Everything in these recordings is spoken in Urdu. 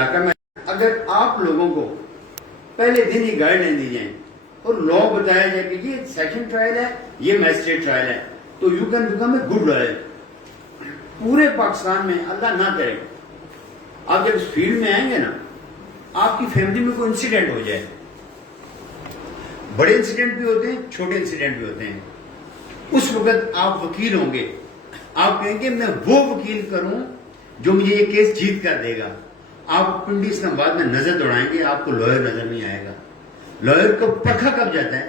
علاقہ میں اگر آپ لوگوں کو پہلے دن ہی گائیڈ لائن دی جائیں اور لا بتایا جائے کہ یہ سیکشن ٹرائل ہے, یہ میجسٹریٹ ٹرائل ہے, تو you can become a good lawyer. پورے پاکستان میں اللہ نہ کرے آپ جب اس فیلڈ میں آئیں گے نا, آپ کی فیملی میں کوئی انسیڈنٹ ہو جائے, بڑے انسیڈنٹ بھی ہوتے ہیں, چھوٹے انسیڈنٹ بھی ہوتے ہیں, اس وقت آپ وکیل ہوں گے, آپ کہیں گے میں وہ وکیل کروں جو مجھے یہ کیس جیت کر دے گا. آپ پنڈی اسلام آباد میں نظر دوڑائیں گے, آپ کو لائر نظر نہیں آئے گا. لائر کو پرکھا کب جاتا ہے؟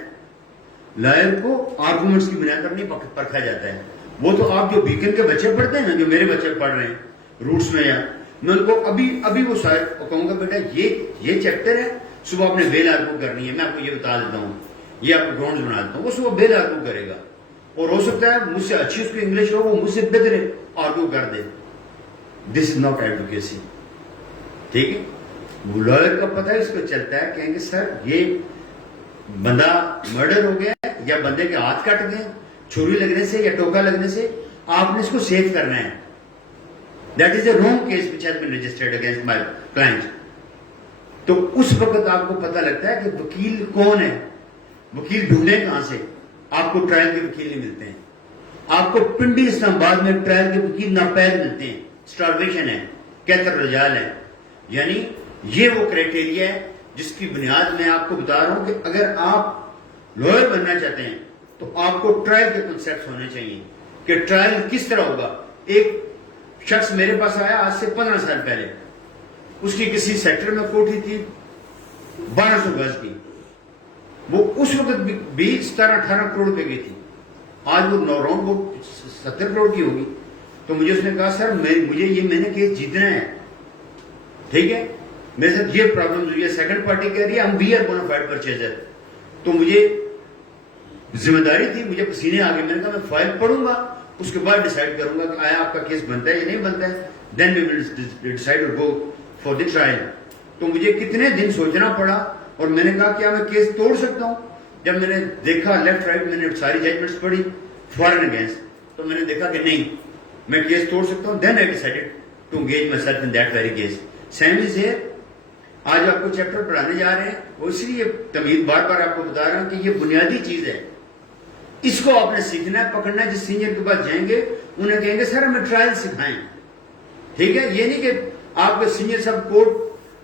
لائر کو آرگومنٹس کی بنیاد پر نہیں پرکھا جاتا ہے. وہ تو آپ جو بیکن کے بچے پڑھتے ہیں نا, جو میرے بچے پڑھ رہے ہیں روٹس میں, یا میں ان کو ابھی وہ کہوں گا بیٹا یہ چیپٹر ہے, صبح آپ نے بیل آرگو کرنی ہے, میں آپ کو یہ بتا دیتا ہوں, یہ آپ کو گراؤنڈز بنا دیتا ہوں, وہ صبح بیل آرگو کرے گا, اور ہو سکتا ہے مجھ سے اچھی اس کی انگلش ہو, وہ مجھ سے بہتر آرگو کر دے. دس از ناٹ ایڈوکیسی. ٹھیک ہے, لائر کا پتہ اس کو چلتا ہے, کہیں گے سر یہ بندہ مرڈر ہو گیا ہے, یا بندے کے ہاتھ کٹ گئے چھری لگنے سے یا ٹوکا لگنے سے, آپ نے اس کو سیو کرنا ہے. That is a wrong case which has been registered against my client. تو اس وقت آپ کو پتہ لگتا ہے کہ وکیل کون ہے, وکیل ڈھونڈے کہاں سے. آپ کو ٹرائل کے وکیل نہیں ملتے ہیں, آپ کو پنڈی اسلام آباد میں ٹرائل کے وکیل ناپید ملتے ہیں. اسٹارویشن ہے, کیتر رجال ہے. یعنی یہ وہ کرائٹیریا ہے جس کی بنیاد میں آپ کو بتا رہا ہوں کہ اگر آپ لائر بننا چاہتے ہیں تو آپ کو ٹرائل کے کنسیپٹ ہونے چاہیے کہ ٹرائل کس طرح ہوگا. ایک شخص میرے پاس آیا آج سے 15 سال پہلے, اس کی کسی سیکٹر میں کوٹھی تھی 1200 گز کی, وہ اس وقت بھی 17-18 کروڑ روپے کی تھی, آج وہ راؤنڈ وہ 70 کروڑ کی ہوگی. تو مجھے اس نے کہا سر مجھے یہ میں نے کیس جیتنا ہے, ٹھیک ہے, میرے ساتھ یہ پرابلم ہوئی ہے, سیکنڈ پارٹی کہہ رہی ہے ہم وی آر بونا فائڈ پرچیزر. تو مجھے ذمہ داری تھی, مجھے پسینے آ گئے, میں نے کہا میں فائل پڑھوں گا, اس کے بعد ڈیسائیڈ کروں گا کہ آیا آپ کا کیس بنتا ہے یا نہیں بنتا ہے, then we will decide to go for the trial. تو مجھے کتنے دن سوچنا پڑا, اور میں نے کہا کیا میں کیس توڑ سکتا ہوں. جب میں نے دیکھا لیفٹ رائٹ, میں نے ساری ججمنٹس پڑھی فارن اگینسٹ, تو میں نے دیکھا کہ نہیں میں کیس توڑ سکتا ہوں. Then I decided to engage myself in that very case. Same as here. آج آپ کو چیپٹر پڑھانے جا رہے ہیں, وہ اسی لیے تمہید بار بار آپ کو بتا رہا ہوں کہ یہ بنیادی چیز ہے, اس کو آپ نے سیکھنا ہے, پکڑنا ہے. جس سینئر کے پاس جائیں گے انہیں کہیں گے سر ہمیں ٹرائل سکھائیں. ٹھیک ہے, یہ نہیں کہ آپ کے سینئر صاحب کوٹ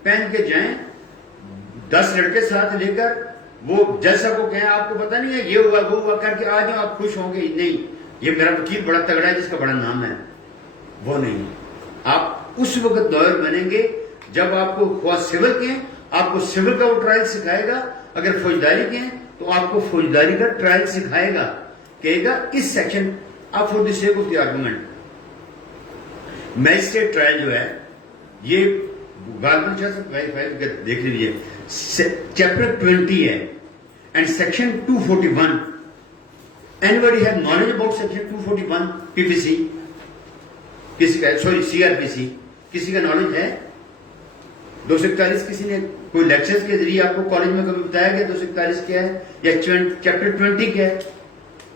پہن کے جائیں 10 لڑکے ساتھ لے کر, وہ جج صاحب کو کہیں آپ کو پتہ نہیں ہے یہ ہوا وہ ہوا کر کے آ جاؤ آپ خوش ہوں گے. نہیں, یہ میرا وکیل بڑا تگڑا ہے جس کا بڑا نام ہے, وہ نہیں. آپ اس وقت لائر بنیں گے جب آپ کو خواہ سول کے ہیں, آپ کو سول کا وہ ٹرائل سکھائے گا, اگر فوجداری کے ہیں تو آپ کو فوجداری کا ٹرائل سکھائے گا, کہے گا اس سیکشن آپ for the sake of the argument. Magistrate trial جو ہے یہ دیکھ لیجیے, چیپٹر 20 ہے and section 241. Anybody have knowledge about section 241 P P C? کسی کا, sorry C R P C, کسی کا نالج ہے؟ 241 کسی نے کوئی لیکچرز کے ذریعے آپ کو کالج میں کبھی بتایا گیا 241 کیا ہے, یا چیپٹر 20 کیا ہے؟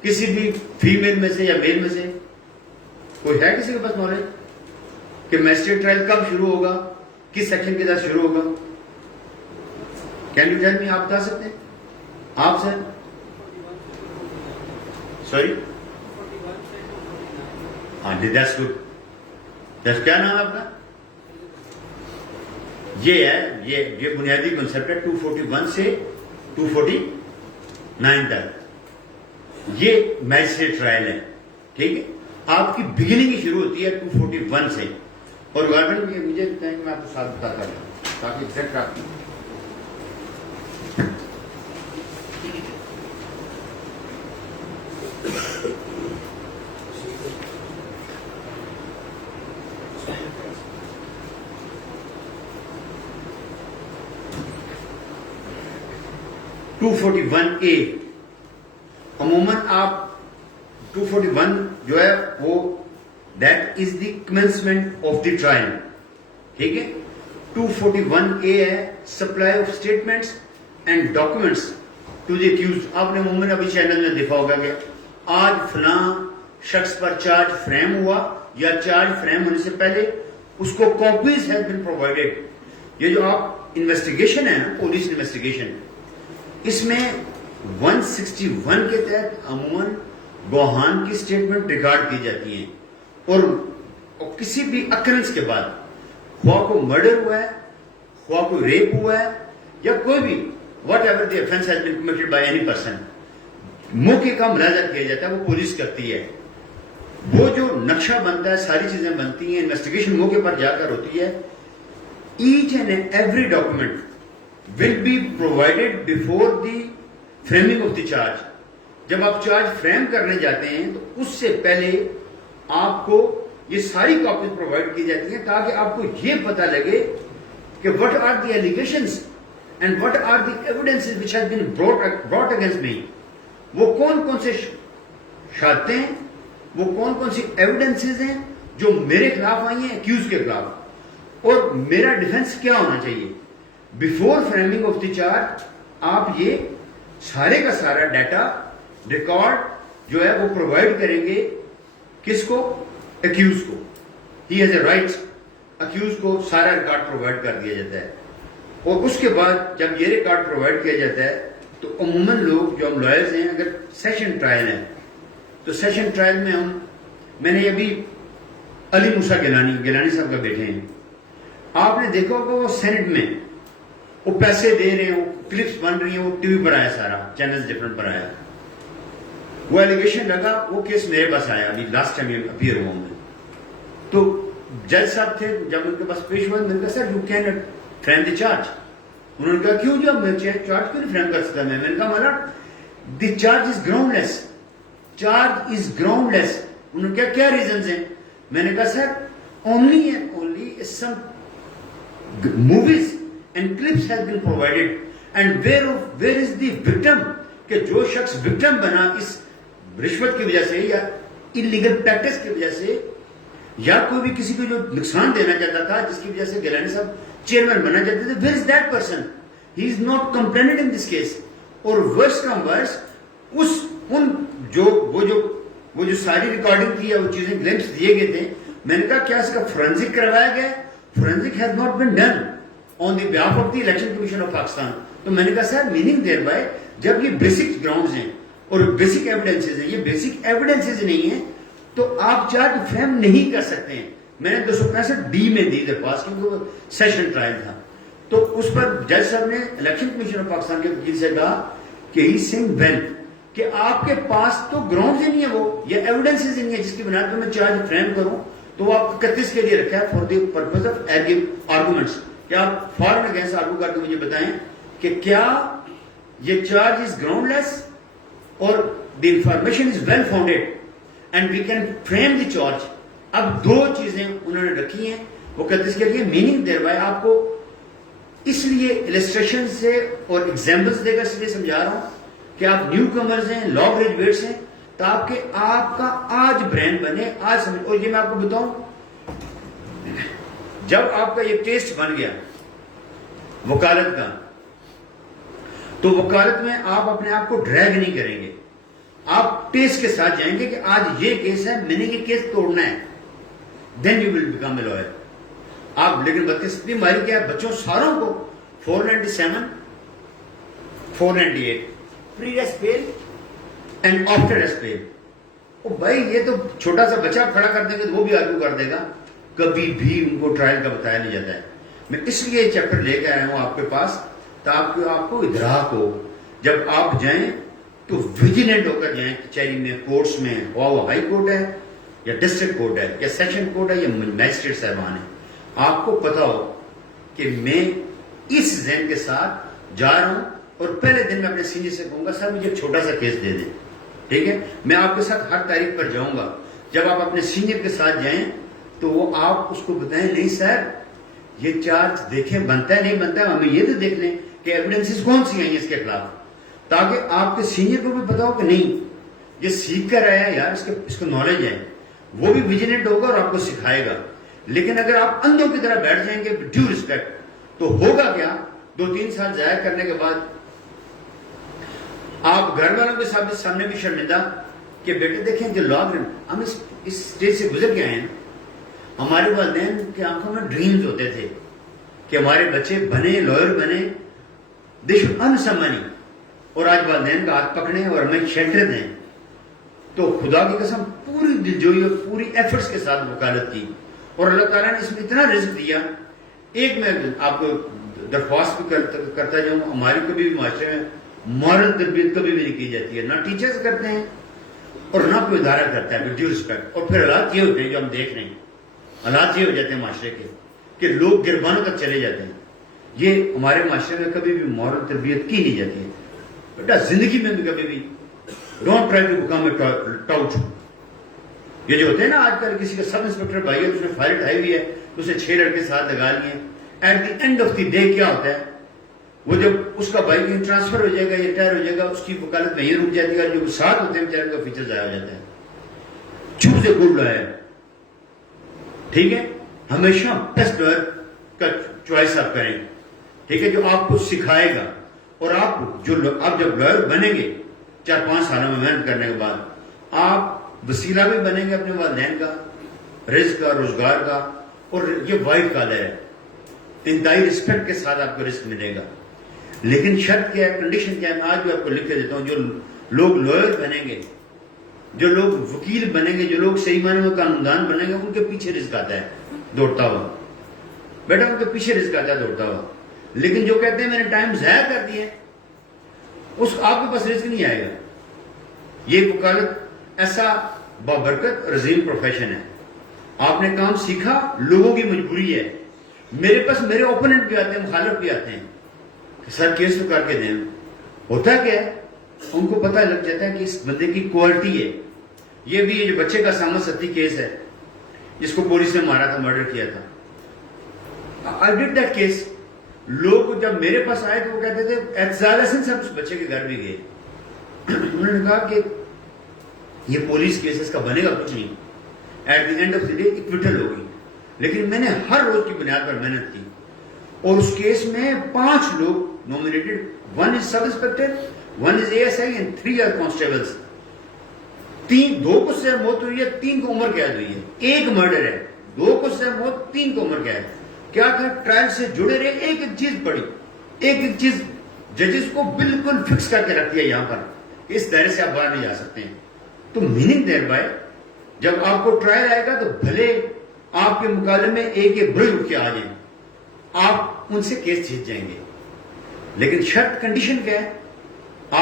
کسی بھی فیمیل میں سے یا میل میں سے کوئی ہے کسی کے پاس نالج کہ میجسٹریٹ ٹرائل کب شروع ہوگا, کس سیکشن کے ساتھ شروع ہوگا؟ کین یو ٹیل می, آپ بتا سکتے ہیں؟ آپ سر سوری, ہاں جی, دیٹس گڈ. کیا نام ہے آپ کا؟ یہ ہے, یہ بنیادی کنسپٹ ہے 241 سے 249 تک. یہ میجسٹریٹ ٹرائل ہے. ٹھیک ہے, آپ کی بگننگ شروع ہوتی ہے 241 سے, اور گورنمنٹ مجھے میں آپ کو ساتھ بتاتا ہوں تاکہ ایگزیکٹ آپ 241A عموماً آپ 241 جو ہے وہ that is the commencement of the trial. ٹھیک ہے, 241A ہے supply of statements and documents to the accused. آپ نے عموماً ابھی چینل میں دیکھا ہوگا کہ آج فلاں شخص پر چارج فریم ہوا, یا چارج فریم ہونے سے پہلے اس کو کاپیز ہیز بین پرووائڈیڈ. یہ جو آپ انویسٹیگیشن ہے نا، پولیس انویسٹیگیشن، اس میں 161 کے تحت عموماً گواہان کی سٹیٹمنٹ ریکارڈ کی جاتی ہیں، اور کسی بھی اکرنس کے بعد، خواہ کو مرڈر ہوا ہے، خواہ کو ریپ ہوا ہے، یا کوئی بھی what ever the offense has been committed by any person، موقع کا ملاحظہ کیا جاتا ہے، وہ پولیس کرتی ہے. وہ جو نقشہ بنتا ہے، ساری چیزیں بنتی ہیں، انویسٹیگیشن موقع پر جا کر ہوتی ہے. Each and every document will be provided before the framing of the charge. جب آپ چارج فریم کرنے جاتے ہیں تو اس سے پہلے آپ کو یہ ساری کاپیز پرووائڈ کی جاتی ہیں، تاکہ آپ کو یہ پتا لگے کہ what are the allegations and what are the evidences which have been brought against me. وہ کون سے شہادتیں ہیں، وہ کون سی ایویڈنسز ہیں جو میرے خلاف آئی ہیں ایکیوز کے خلاف، اور میرا ڈیفنس کیا ہونا چاہیے. Before framing of the charge آپ یہ سارے کا سارا ڈیٹا ریکارڈ جو ہے وہ پرووائڈ کریں گے. کس کو؟ ایکیوز کو. He has a right, accused کو سارا ریکارڈ پرووائڈ کر دیا جاتا ہے. اور اس کے بعد جب یہ ریکارڈ پرووائڈ کیا جاتا ہے تو عموماً لوگ جو ہم لائرز ہیں، اگر سیشن ٹرائل ہے تو سیشن ٹرائل میں میں نے ابھی علی موسیٰ گیلانی صاحب کا بیٹے ہیں، آپ نے دیکھا ہوگا وہ سینٹ میں وہ پیسے دے رہے ہیں، وہ کلپس بن رہی ہیں، وہ ٹی وی پر آیا، سارا چینلز ڈفرنٹ پر آیا. وہ ایلیگیشن لگا، وہ کیس میرے پاس آیا ابھی لاسٹ ٹائم اپیئر ہوا میں. تو جج صاحب تھے، جب ان کے پاس پیش ہوا میں نے کہا sir you can frame the charge. انہوں نے کہا کیوں جی میں چارج کیوں نہیں فریم کر سکتا میں نے کہا مالا the charge is groundless, charge is groundless. انہوں نے کہا کیا ریزنز ہیں؟ میں نے کہا سر only and only some movies and clips have been provided and where is the victim، کہ جو شخص وکٹم بنا اس رشوت کی وجہ سے یا انلیگل پریکٹس کی وجہ سے، یا کوئی بھی کسی کو جو نقصان دینا چاہتا تھا جس کی وجہ سے گیلانی صاحب چیئرمین بننا چاہتے تھے، where is that person؟ he is not complainant in this case. اور ورس کم ورس وہ جو ساری ریکارڈنگ کی ہے، وہ چیزیں گلمپس دیے گئے تھے. میں نے کہا کیا اس کا فورینسک کروایا گیا؟ Forensic has not been done on the behalf of the election commission of Pakistan. تو میں نے کہا سر میننگ دیر بائی جب یہ بیسک گراؤنڈز ہیں اور بیسک ایویڈنسز ہیں، یہ بیسک ایویڈنسز نہیں ہیں تو آپ چارج فریم نہیں کر سکتے ہیں. میں نے 265 میں دی درخواست کیونکہ وہ سیشن ٹرائل تھا. تو اس پر جج صاحب نے الیکشن کمیشن آف پاکستان کے وکیل سے کہا کہ ہی سنگ ویل کہ آپ کے پاس تو گراؤنڈز ہی نہیں ہے، وہ یہ ایویڈنسز ہی نہیں ہے جس کی بنا پر میں چارج فریم کروں. تو وہ آپ 31 کے لیے رکھا ہے for the purpose of arguments, کہ آپ فارن اگینسٹ آرگو کر کے مجھے بتائیں کہ کیا یہ چارج از گراؤنڈ لیس اور the information is well founded and we can frame the charge. اب دو چیزیں انہوں نے رکھی ہیں وہ 31 کے لیے. میننگ دیر بائی آپ کو اس لیے السٹریشن سے اور ایگزامپلس دے کر اس لیے سمجھا رہا ہوں کہ آپ نیو کمرز ہیں، لا گریجویٹس ہیں، تاکہ آپ کا آج برین بنے، آج سمجھ. اور یہ میں آپ کو بتاؤں، جب آپ کا یہ ٹیسٹ بن گیا وکالت کا تو وکالت میں آپ اپنے آپ کو ڈریگ نہیں کریں گے، آپ ٹیسٹ کے ساتھ جائیں گے کہ آج یہ کیس ہے، میں نے یہ کیس توڑنا ہے. Then you will become a lawyer. آپ لیکن بدقسمتی ہماری کیا ہے، بچوں ساروں کو 497 498 pre arrest bail and after arrest bail. او بھائی یہ تو چھوٹا سا بچہ کھڑا کر دیں گے تو وہ بھی آرگو کر دے گا، کبھی بھی ان کو ٹرائل کا بتایا نہیں جاتا ہے. میں اس لیے یہ چیپٹر لے کے آیا ہوں آپ کے پاس تاکہ آپ کو ادراک ہو. جب آپ جائیں تو ویجیلنٹ ہو کر جائیں کچہری میں، کورٹس میں، وہ ہائی کورٹ ہے یا ڈسٹرکٹ کورٹ ہے یا سیشن کورٹ ہے یا میجسٹریٹ صاحبان ہے، آپ کو پتا ہو کہ میں اس ذہن کے ساتھ جا رہا ہوں اور پہلے دن میں اپنے سینئر سے کہوں گا سر مجھے ایک چھوٹا سا کیس دے دیں. ٹھیک ہے، میں آپ کے ساتھ ہر تاریخ پر جاؤں گا. جب آپ اپنے سینئر کے ساتھ جائیں تو وہ آپ اس کو بتائیں نہیں سر یہ چارج دیکھیں بنتا ہے نہیں بنتا ہے، ہمیں یہ تو دیکھ لیں کہ ایویڈنسز کون سی آئی ہیں اس کے خلاف، تاکہ آپ کے سینئر کو بھی پتا ہو کہ نہیں یہ سیکھ کر آیا یار، اس کو نالج ہے، وہ بھی ویجیلنٹ ہوگا اور آپ کو سکھائے گا. لیکن اگر آپ اندھوں کی طرح بیٹھ جائیں گے ڈیو ریسپیکٹ تو ہوگا کیا، 2-3 سال ضائع کرنے کے بعد آپ گھر والوں کے سامنے بھی شرمندہ کہ بیٹے دیکھیں جو لاگ ہم اس اسٹیج سے گزر کے آئے ہیں. ہمارے والدین کی آنکھوں میں ڈریمز ہوتے تھے کہ ہمارے بچے بنے لائر بنے, دے شوڈ ارن سم منی, اور آج والدین کا ہاتھ پکڑیں اور ہمیں شیلٹر دیں. تو خدا کی قسم پوری دلجوئی اور پوری ایفرٹس کے ساتھ وکالت کی, اور اللہ تعالیٰ نے اس میں اتنا رزق دیا. ایک میں آپ کو درخواست بھی کرتا جاؤں, ہماری کبھی بھی معاشرے میں مورل تربیت کبھی بھی نہیں کی جاتی ہے, نہ ٹیچرز کرتے ہیں اور نہ کوئی ادارہ کرتا ہے, ود ڈیو رسپیکٹ. اور پھر حالات یہ ہوتے ہیں جو ہم دیکھ رہے ہیں, حالات یہ ہو جاتے ہیں معاشرے کے کہ لوگ گربانوں تک چلے جاتے ہیں. یہ ہمارے معاشرے میں کبھی بھی مورل تربیت کی نہیں جاتی ہے. بیٹا زندگی میں بھی کبھی بھی don't try to become a tout. یہ جو ہوتے ہیں نا آج کل, کسی کا سب انسپیکٹر بھائی ہے, اس نے فائل اٹھائی ہوئی ہے, اسے 6 لڑکے ساتھ لگا لیے. At the end of the day کیا ہوتا ہے, وہ جب اس کا بھائی کہیں ٹرانسفر ہو جائے گا یا ریٹائر ہو جائے گا, اس کی وکالت وہیں رک جاتی ہے. جو ساتھ ہوتے ہیں بیچارے کا فیچر ضائع ہو جاتا ہے. چوز اے گڈ لائر, ٹھیک ہے, ہمیشہ بیسٹ لائر کا چوائس آپ کریں, ٹھیک ہے, جو آپ کو سکھائے گا. اور آپ جب لائر بنیں گے 4-5 سالوں میں محنت کرنے کے بعد, آپ وسیلہ بھی بنیں گے اپنے والدین کا, رزق کا, روزگار کا. اور یہ وائٹ کالر ہے, انتہائی رسپیکٹ کے ساتھ آپ کو رزق ملے گا. لیکن شرط کیا ہے, کنڈیشن کیا ہے, میں آج بھی آپ کو لکھ کے دیتا ہوں. جو لوگ لائر بنیں گے, جو لوگ وکیل بنیں گے, جو لوگ صحیح معنی میں قانوندان بنیں گے, ان کے پیچھے رزق آتا ہے دوڑتا ہوا. بیٹا ان کے پیچھے رزق آتا ہے دوڑتا ہوا. لیکن جو کہتے ہیں میں نے ٹائم ضائع کر دیا, اس آپ کے پاس رزق نہیں آئے گا. یہ وکالت ایسا بابرکت اور عظیم پروفیشن ہے. آپ نے کام سیکھا, لوگوں کی مجبوری ہے. میرے پاس میرے اوپوننٹ بھی آتے ہیں, مخالف بھی آتے ہیں کہ سر کیس تو کر کے دیں. ہوتا کیا ہے, ان کو پتہ لگ جاتا ہے کہ اس بندے کی کوالٹی ہے. یہ بھی یہ جو بچے کا سامنا ستی کیس ہے, جس کو پولیس نے مارا تھا, مرڈر کیا تھا, I did that case. لوگ جب میرے پاس آئے تو وہ کہتے تھے اعتزال حسن صاحب اس بچے کے گھر بھی گئے. انہوں نے کہا کہ یہ پولیس کیس اس کا بنے گا کچھ نہیں, at the end of the day acquittal ہوگی. لیکن میں نے ہر روز کی بنیاد پر محنت کی, اور اس کیس میں 5 لوگ nominated, 1 is sub inspector, 1 is ASI and 3 are constables. 2 کو سزا موت ہوئی ہے, 3 کو عمر قید ہوئی ہے. 1 مرڈر ہے, 2 کو سزا موت, 3 کو عمر قید. کیا تھا, ٹرائل سے جڑے رہے, ایک ایک چیز پڑی, ایک ایک چیز ججز کو بالکل فکس کر کے رکھ دیا یہاں پر, اس دائرے سے آپ باہر نہیں جا سکتے ہیں. تو میننگ دیر بھائی, جب آپ کو ٹرائل آئے گا تو بھلے آپ کے مقابلے میں ایک برج اٹھ کے آ جائیں, آپ ان سے کیس جیت جائیں گے. لیکن شرط کنڈیشن کیا ہے,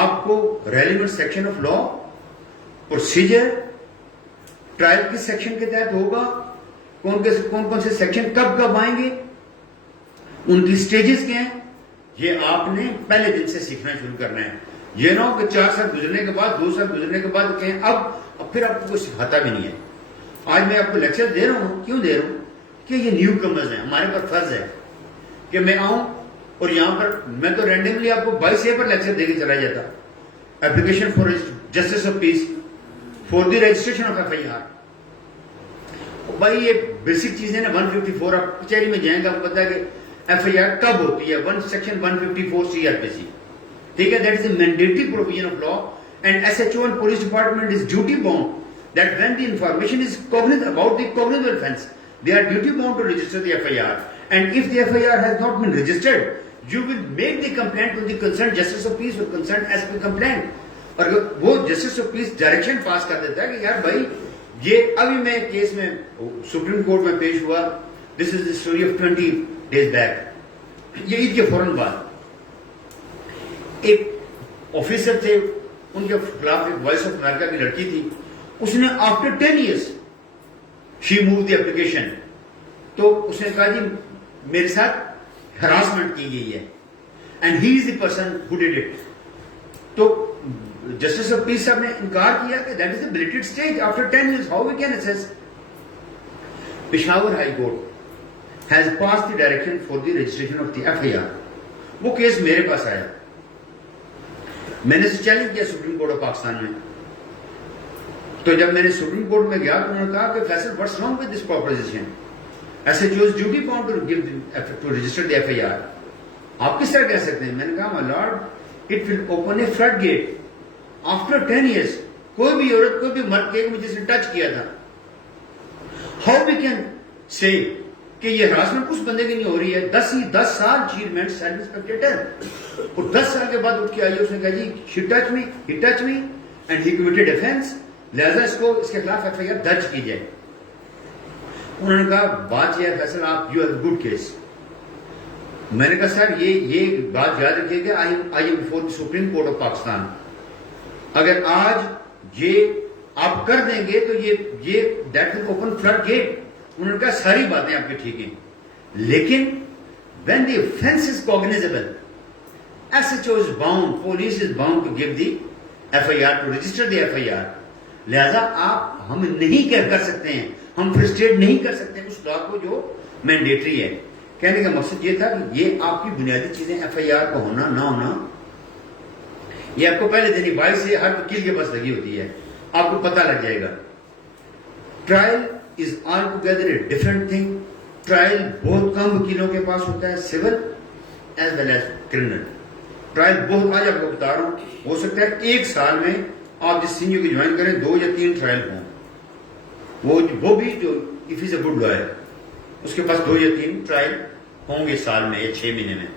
آپ کو relevant section of law, procedure, trial کس سیکشن کے تحت ہوگا, کون سے سیکشن کب کب آئیں گے, ان کی سٹیجز کیا ہیں, یہ آپ نے پہلے دن سے سیکھنا شروع کرنا ہے. یہ نہ ہو کہ 4 سال گزرنے کے بعد, 2 سال گزرنے کے بعد کہیں اب پھر آپ کو کچھ سکھاتا بھی نہیں ہے. آج میں آپ کو لیکچر دے رہا ہوں, کیوں دے رہا ہوں کہ یہ نیو کمرز ہیں, ہمارے پر فرض ہے کہ میں آؤں اور یہاں پر میں تو رینڈملی آپ کو 22 پر لیکچر دے کے چلا جاتا. Application for justice of piece for the registration of FIR. بھائی یہ بیسک چیزیں نا, 154 آپ کچہری میں جائیں گے, آپ کو پتا ہے کہ FIR کب ہوتی ہے, سیکشن 154 CRPC, ٹھیک ہے, that is a mandatory provision of law, and SHO and police department is duty bound that when the information is about the cognizable offence, they are duty bound to register the FIR. And if the FIR has not been registered, you will make the complaint to the concerned justice of peace or concerned SP complaint. اور وہ جسٹس آف پیس ڈائریکشن پاس کر دیتا ہے کہ یار بھائی یہ ابھی میں کیس میں سپریم کورٹ میں پیش ہوا, this is the story of 20 days back, یہ عید کے فوراً بعد ایک آفیسر تھے, ان کے خلاف ایک وائس آف امریکہ کی لڑکی تھی, اس نے after 10 years she move the application. تو اس نے کہا جی میرے ساتھ ہراسمنٹ کی گئی ہے, and he is the person who did it. تو جسٹس آف پیس صاحب نے انکار کیا کہ that is a belated stage after 10 years, how we can assess. Peshawar high court has passed the direction for the registration of the FIR. وہ کیس میرے پاس آیا, میں نے اسے چیلنج کیا سپریم کورٹ آف پاکستان میں. تو جب میں نے سپریم کورٹ میں گیا تو انہوں نے کہا کہ Faisal what's wrong with this proposition, SHO is duty bound to register the FIR. آپ کس طرح کہہ سکتے ہیں. میں نے کہا my lord, it will open a floodgate. After 10 years کوئی بھی عورت, کوئی بھی مرد کہ مجھے سے ٹچ کیا تھا, how we can say کہ یہ ہراسمنٹ اس بندے کی نہیں ہو رہی ہے. 10 سال جی ریمینڈ سیلف انسپیکٹر اور 10 سال کے بعد اٹھ کے آئی اس نے کہا جی he touch me and he committed offence, لہذا اس کے خلاف ایف آئی آر درج کی جائے. انہوں نے کہا بات یہ ہے فیصل آپ you have a good case. میں نے کہا سر یہ بات یاد رکھیے کہ I am before the supreme court of Pakistan. اگر آج یہ آپ کر دیں گے تو یہ that will open flood gate. انہوں نے کہا ساری باتیں آپ کی ٹھیک ہیں, لیکن when the offense is cognizable, SHO is bound, police is bound to give the FIR, to register the FIR. لہذا آپ ہم نہیں کر سکتے ہیں, ہم فرسٹریٹ نہیں کر سکتے ہیں اس لا کو جو مینڈیٹری ہے. کہنے کا مقصد یہ تھا کہ یہ آپ کی بنیادی چیزیں FIR کا ہونا نہ ہونا یہ آپ کو پہلے دن 22 سے ہر وکیل کے پاس لگی ہوتی ہے, آپ کو پتہ لگ جائے گا. Trial is altogether a different thing. Trial بہت کم وکیلوں کے پاس ہوتا ہے, civil as well as criminal. Trial بہت, آج آپ کو بتا رہا ہوں, ہو سکتا ہے ایک سال میں آپ جس سینئر کو جوائن کریں 2 یا 3 ٹرائل ہوں. وہ بھی جو if is a good lawyer اس کے پاس 2 یا 3 ٹرائل ہوں گے سال میں یا 6 مہینے میں.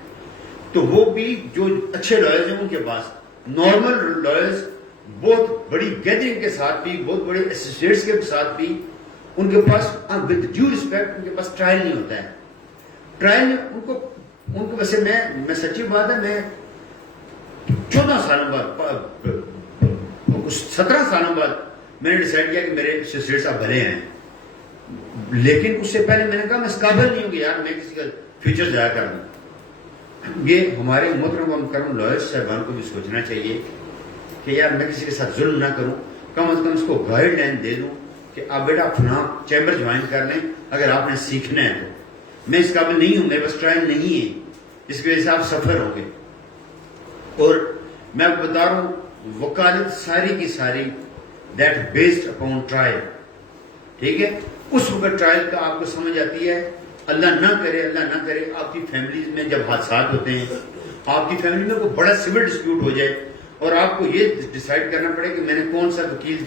تو وہ بھی جو اچھے لائرز ہیں ان کے پاس, نارمل لائرز بہت بڑی گیدرنگ کے ساتھ بھی, بہت بڑے ایسوسیٹس کے ساتھ بھی ان کے پاس ود ڈیو ریسپیکٹ ان کے پاس ٹرائل نہیں ہوتا ہے. ٹرائل ان کو ویسے میں سچی بات ہے, میں 14 سالوں بعد 17 سالوں بعد میں نے ڈیسائیڈ کیا کہ میرے ایسوسیٹ صاحب بھلے ہیں, لیکن اس سے پہلے میں نے کہا میں اس قابل نہیں ہوں کہ یار میں کسی کا فیوچر ضائع کر دوں. یہ ہمارے محترم و مکرم لائرز صاحبان کو بھی سوچنا چاہیے کہ یار میں کسی کے ساتھ ظلم نہ کروں, کم از کم اس کو گائیڈ لائن دے دوں کہ آپ بیٹا فلاں چیمبر جوائن کر لیں اگر آپ نے سیکھنا ہے تو. میں اس قابل نہیں ہوں, میرے پاس ٹرائل نہیں ہے, جس کی وجہ سے آپ سفر ہوں گے. اور میں آپ کو بتا رہا ہوں وکالت ساری کی ساری دیٹ بیسڈ اپون ٹرائل. ٹھیک ہے, اس وقت ٹرائل کا آپ کو سمجھ آتی ہے. اللہ نہ کرے آپ کی فیملیز میں جب حادثات ہوتے ہیں, آپ کی فیملی میں کوئی بڑا سول ڈسپیوٹ ہو جائے اور آپ کو یہ ڈیسائیڈ کرنا پڑے کہ میں نے کون سا وکیل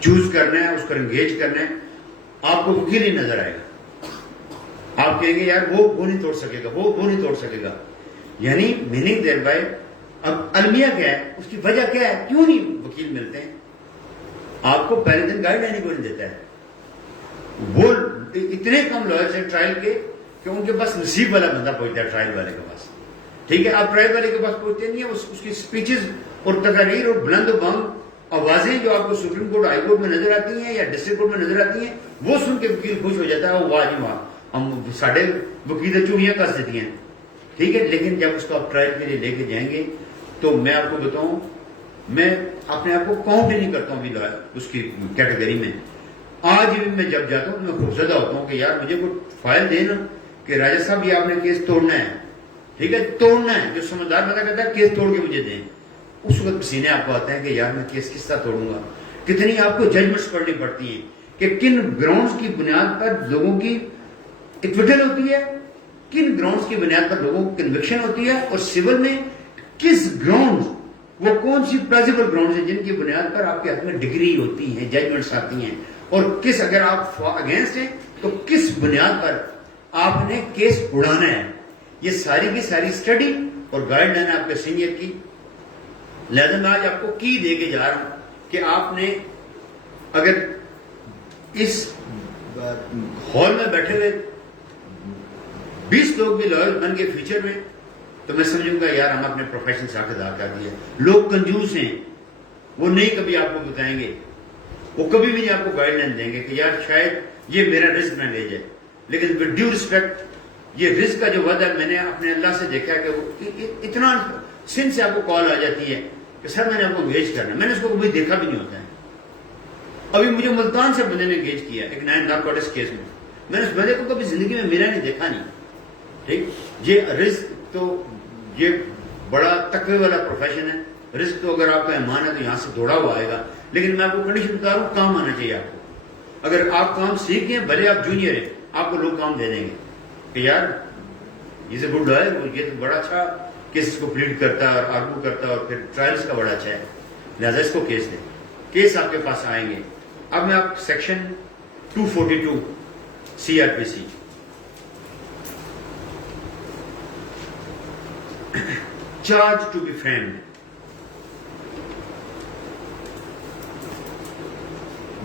چوز کرنا ہے, اس کو انگیج کرنا ہے, آپ کو وکیل ہی نظر آئے گا. آپ کہیں گے یار وہ نہیں توڑ سکے گا, وہ نہیں توڑ سکے گا. یعنی میننگ دیر بائی اب المیہ کیا ہے, اس کی وجہ کیا ہے, کیوں نہیں وکیل ملتے ہیں. آپ کو پہلے دن گائیڈ لائن کوئی نہیں دیتا ہے. وہ اتنے کم لائرز ہیں ٹرائل کے کہ ان کے پاس نصیب والا بندہ پہنچتا ہے ٹرائل والے کے پاس. ٹھیک ہے, آپ ٹرائل والے کے پاس پہنچتے نہیں ہیں, اس کی اسپیچز اور تقاریر اور بلند و بم آوازیں جو آپ کو سپریم کورٹ ہائی کورٹ میں نظر آتی ہیں یا ڈسٹرکٹ کورٹ میں نظر آتی ہیں, وہ سن کے وکیل خوش ہو جاتا ہے, واہ جی واہ ہم ساڑھے وکیل چوڑیاں کس دیتی ہیں. ٹھیک ہے, لیکن جب اس کو آپ ٹرائل کے لیے لے کے جائیں گے تو میں آپ کو بتاؤں, میں اپنے آپ کو کاؤنٹ ہی نہیں کرتا ہوں اس کی کیٹیگری میں. آج بھی میں جب جاتا ہوں میں خوفزدہ ہوتا ہوں کہ یار مجھے کوئی فائل دے نا کہ راجا صاحب یہ آپ نے کیس توڑنا ہے. ٹھیک ہے, توڑنا ہے, جو سمجھدار بندہ کہتا ہے کیس توڑ کے مجھے دیں. اس وقت پسینے آپ کو آتے ہیں کہ یار میں کیس کس طرح توڑوں گا. کتنی آپ کو ججمنٹس پڑھنی پڑتی ہیں کہ کن گراؤنڈز کی بنیاد پر لوگوں کی ایکویٹل ہوتی ہے, کن گراؤنڈز کی بنیاد پر لوگوں کو کنوکشن ہوتی ہے, اور سول میں کس گراؤنڈز, وہ کون سی پلازیبل گراؤنڈز ہیں جن کی بنیاد پر آپ کے ہاتھ میں ڈگری ہوتی ہیں, ججمنٹس آتی ہیں, اور کس اگر آپ اگینسٹ ہیں تو کس بنیاد پر آپ نے کیس اڑانا ہے. یہ ساری کی ساری اسٹڈی اور گائیڈ لائن آپ کے سینئر کی. لہذا میں آج آپ کو کی دے کے جا رہا ہوں کہ آپ نے اگر اس ہال میں بیٹھے ہوئے 20 لوگ بھی لائر بن کے فیوچر میں, تو میں سمجھوں گا یار ہم اپنے پروفیشن سے حق ادا کر دیا. لوگ کنجوس ہیں, وہ نہیں کبھی آپ کو بتائیں گے, وہ کبھی بھی نہیں آپ کو گائیڈ لائن دیں گے کہ یار شاید یہ میرا رسک نہ لے جائے. لیکن ود ڈیو ریسپیکٹ یہ رسک کا جو وعدہ ہے میں نے اپنے اللہ سے دیکھا کہ وہ اتنا سن سے آپ کو کال آ جاتی ہے کہ سر میں نے آپ کو انگیج کرنا ہے. میں نے اس کو کبھی دیکھا بھی نہیں ہوتا ہے. ابھی مجھے ملتان سے بندے نے انگیج کیا ایک نیا نارکوٹکس کیس میں نے اس بندے کو کبھی زندگی میں میرا نہیں دیکھا نہیں. ٹھیک, یہ رسک تو یہ بڑا تقوی والا پروفیشن ہے. رسک تو اگر آپ کا ایمان ہے تو یہاں سے دوڑا ہوا آئے گا, لیکن میں آپ کو کنڈیشن بتا رہا ہوں کام آنا چاہیے آپ کو. اگر آپ کام سیکھ گئے, بھلے آپ جونیئر ہیں, آپ کو لوگ کام دے دیں گے کہ یار یہ گڈ لائر, یہ تو بڑا اچھا کیس کو پلیڈ کرتا ہے اور آرگو کرتا ہے اور پھر ٹرائلز کا بڑا اچھا ہے, لہٰذا اس کو کیس دیں. کیس آپ کے پاس آئیں گے. اب میں آپ section 242 CRPC charge to be framed.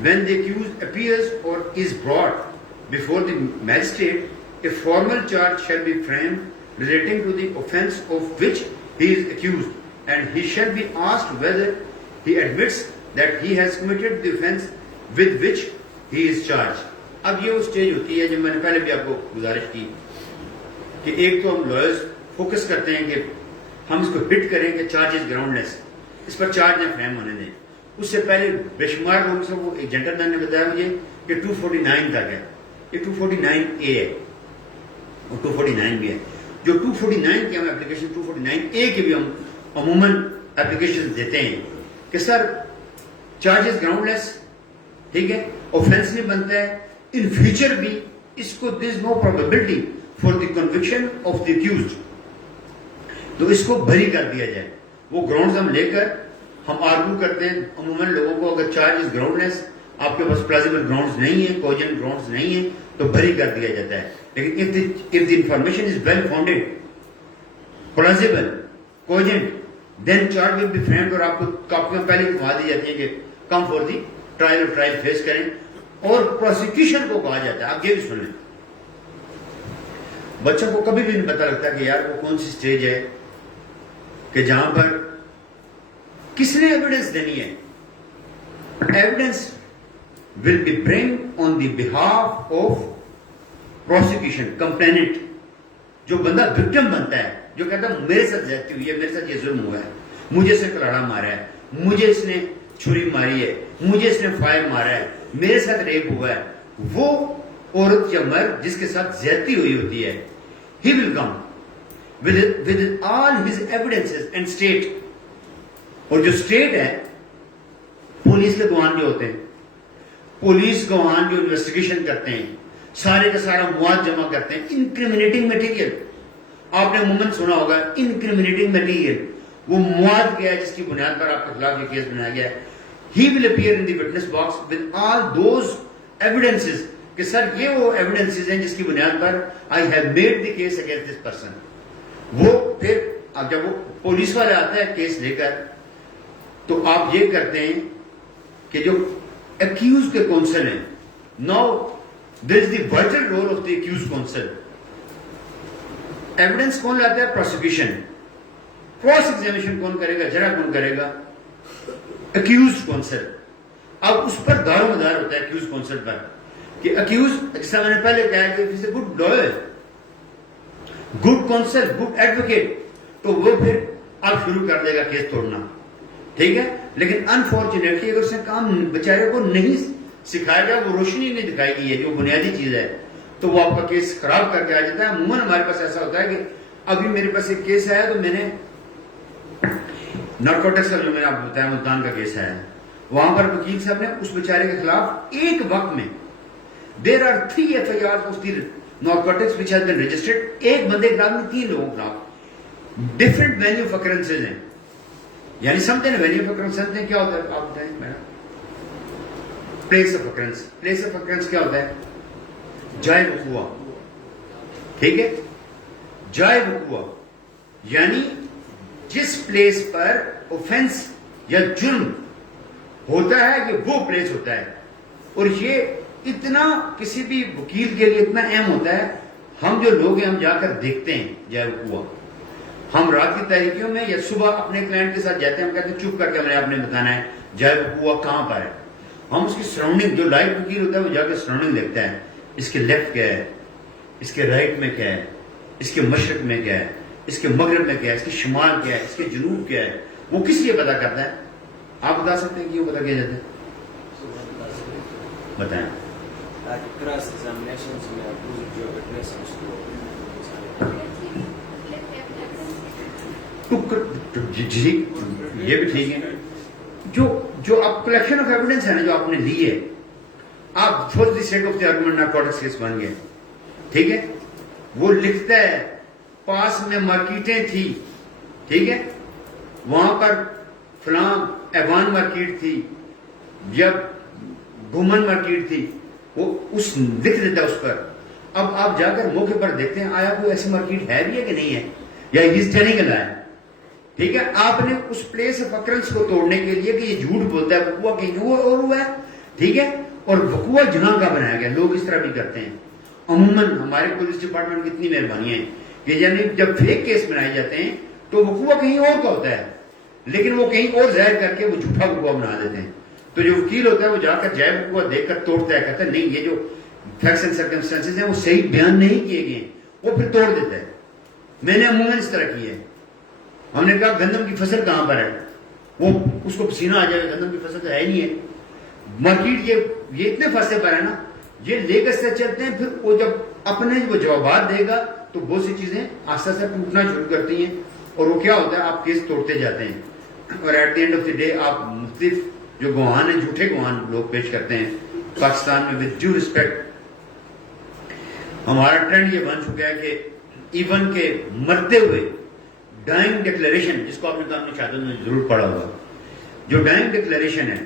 When the accused appears or is brought before the magistrate, a formal charge shall be framed relating to the offence of which he is accused, and he shall be asked whether he admits that he has committed the offence with which he is charged. اب یہ وہ اسٹیج ہوتی ہے جو میں نے پہلے بھی آپ کو گزارش کی کہ ایک تو ہم لائرز فوکس کرتے ہیں کہ ہم اس کو ہٹ کریں کہ چارج از گراؤنڈ لیس، اس پر چارج نہ فریم ہونے دیں. اس سے پہلے بے شمار لوگوں سے وہ ایک جنٹل مین نے بتایا مجھے کہ 249 تک ہے، یہ 249A ہے اور 249 بھی ہے. جو 249 کی ہم اپلیکیشن 249A کی بھی ہم عموماً اپلیکیشن دیتے ہیں کہ سر چارجز گراؤنڈ لیس، ٹھیک ہے، اوفینس نہیں بنتا ہے، ان فیوچر بھی اس کو there is no probability for the conviction of the accused, تو اس کو بری کر دیا جائے. وہ گراؤنڈز ہم لے کر ہم آرگو کرتے ہیں عموماً لوگوں کو، اگر چارج از گراؤنڈ لیس، آپ کے پاس پلازیبل گراؤنڈز نہیں ہیں، کوجنٹ گراؤنڈز نہیں ہیں، تو بری کر دیا جاتا ہے. لیکن if the information is well founded, plausible, cogent, then charge will be framed اور آپ کو کاپیاں پہلے کھوا دی جاتی ہیں کہ کم فور دی ٹرائل اور ٹرائل فیس کریں. اور پروسیکیوشن کو کہا جاتا ہے، آپ یہ بھی سنیں، بچوں کو کبھی بھی نہیں پتا لگتا کہ یار وہ کون سی سٹیج ہے کہ جہاں پر کس نے ایویڈنس دینی ہے. Evidence will be bring on the behalf of prosecution complaint. جو بندہ وکٹم بنتا ہے، جو کہتا ہے میرے ساتھ زیادتی ہوئی ہے، میرے ساتھ یہ ظلم ہوا ہے، مجھے سے کلاڑا مارا ہے، مجھے اس نے چھری ماری ہے، مجھے اس نے فائر مارا ہے، میرے ساتھ ریپ ہوا ہے، وہ عورت یا مرد جس کے ساتھ زیادتی ہوئی ہوتی ہے، he will come with all his evidences and state. اور جو state ہے پولیس کے گواہان جو ہوتے ہیں، پولیس گواہان جو انویسٹیگیشن کرتے ہیں، سارے کا سارا مواد جمع کرتے ہیں، انکریمنیٹنگ میٹیریل. آپ نے عموماً سنا ہوگا انکریمنیٹنگ میٹیریل، وہ مواد کیا ہے جس کی بنیاد پر آپ کے خلاف یہ کیس بنایا گیا ہے. He will appear in the witness box with all those evidences کہ سر یہ وہ ایویڈنسز ہیں جس کی بنیاد پر I have made the case against this person. وہ پھر اب جب وہ پولیس والے آتا ہے کیس لے کر، تو آپ یہ کرتے ہیں کہ جو accused کے کونسل ہیں، now there is the vital role of the accused counsel. Evidence کون لاتا ہے؟ پروسیکیوشن. کراس ایگزامینیشن کون کرے گا؟ جرا کون کرے گا؟ accused counsel. اب اس پر دار و مدار ہوتا ہے accused counsel پر کہ accused، جیسا میں نے پہلے کہا کہ if he is a good lawyer, good counsel, good advocate، تو وہ پھر اب شروع کر دے گا کیس توڑنا، ٹھیک ہے. لیکن انفارچونیٹلی اگر اس نے کام بیچارے کو نہیں سکھایا گیا، وہ روشنی نہیں دکھائی گئی ہے جو بنیادی چیز ہے، تو وہ آپ کا کیس خراب کر کے آ جاتا ہے. عموماً ہمارے پاس ایسا ہوتا ہے کہ ابھی میرے پاس ایک کیس آیا، تو میں نے نارکوٹکس کا جو میں نے آپ کو بتایا ملتان کا کیس ہے، وہاں پر وکیل صاحب نے اس بیچارے کے خلاف ایک وقت میں there are 3 FIRs of the narcotics which has been registered. ایک بندے کے خلاف میں 3 لوگوں کے خلاف ڈفرنٹ وینیو آف اکرنسز ہیں. یعنی سمجھتے ہیں وینیو آف اکرنس سمجھتے ہیں کیا ہوتا ہے؟ آپ بتائیں میرا پلیس آف اکرنس. پلیس آف اکرنس کیا ہوتا ہے؟ جائے وقوع، ٹھیک ہے، جائے وقوع یعنی جس پلیس پر اوفینس یا جرم ہوتا ہے کہ وہ پلیس ہوتا ہے. اور یہ اتنا کسی بھی وکیل کے لیے اتنا اہم ہوتا ہے. ہم جو لوگ ہیں ہم جا کر دیکھتے ہیں جائے وقوع. ہم رات کی تاریکیوں میں یا صبح اپنے کلائنٹ کے ساتھ جاتے ہیں، ہم کہتے ہیں چپ کر کے ہمیں آپ نے بتانا ہے جائے وقوع کہاں پر ہے. ہم اس کی سراؤنڈنگ، جو لائف وکیل ہوتا ہے وہ جا کے سراؤنڈنگ دیکھتا ہے، اس کے لیفٹ کیا ہے، اس کے رائٹ میں کیا ہے، اس کے مشرق میں کیا ہے، اس کے مغرب میں کیا ہے، اس کے شمال کیا ہے، اس کے جنوب کیا ہے. وہ کس لیے پتا کرتا ہے؟ آپ بتا سکتے ہیں کہ وہ پتا کیا جاتا ہے؟ بتائیں. جی یہ بھی ٹھیک ہے. جو آپ کلیکشن آف ایویڈنس ہے نا جو آپ نے لی ہے، آپ for the sake of the argument narcotics case بن گئے، ٹھیک ہے. وہ لکھتا ہے پاس میں مارکیٹیں تھی، ٹھیک ہے، وہاں پر فلاں ایوان مارکیٹ تھی یا گھومن مارکیٹ تھی، وہ اس لکھ دیتا ہے اس پر. اب آپ جا کر موقع پر دیکھتے ہیں آیا کوئی ایسی مارکیٹ ہے بھی ہے کہ نہیں ہے. یا ہی از ٹیلنگ اے لائے. ٹھیک ہے, آپ نے اس پلیس آف اکرنس کو توڑنے کے لیے کہ یہ جھوٹ بولتا ہے, وقوع کہیں اور ہوا ہے. ٹھیک ہے, اور وقوع جناح کا بنایا گیا. لوگ اس طرح بھی کرتے ہیں. عموماً ہمارے پولیس ڈپارٹمنٹ کی اتنی مہربانیاں ہیں کہ یعنی جب فیک کیس بنائے جاتے ہیں تو وقوع کہیں اور کا ہوتا ہے, لیکن وہ کہیں اور ظاہر کر کے وہ جھوٹا وقوع بنا دیتے ہیں. تو جو وکیل ہوتا ہے وہ جا کر جائے وقوع دیکھ کر توڑتا ہے, کہتا ہے نہیں یہ جو فیکٹس اینڈ سرکمسٹانسز ہیں وہ صحیح بیان نہیں کیے گئے, وہ پھر توڑ دیتا ہے. میں نے عموماً اس طرح کی ہے. ہم نے کہا گندم کی فصل کہاں پر ہے, وہ اس کو پسینہ آ جائے, گندم کی فصل تو ہے ہی نہیں ہے. مارکیٹ یہ اتنے فاصلے پر ہے نا, یہ لے کر سے چلتے ہیں. پھر وہ جب اپنے وہ جوابات دے گا تو بہت سی چیزیں آہستہ سے ٹوٹنا شروع کرتی ہیں, اور وہ کیا ہوتا ہے آپ کیس توڑتے جاتے ہیں, اور at the end of the day آپ مختلف جو گواہان ہیں, جھوٹے گواہان لوگ پیش کرتے ہیں. پاکستان میں ود ڈیو رسپیکٹ ہمارا ٹرینڈ یہ بن چکا ہے کہ ایون کے مرتے ہوئے ڈائنگ ڈکلیریشن, جس کو آپ نے کہا اپنی شہادت میں ضرور پڑھا ہوگا, جو ڈائنگ ڈکلیریشن ہے,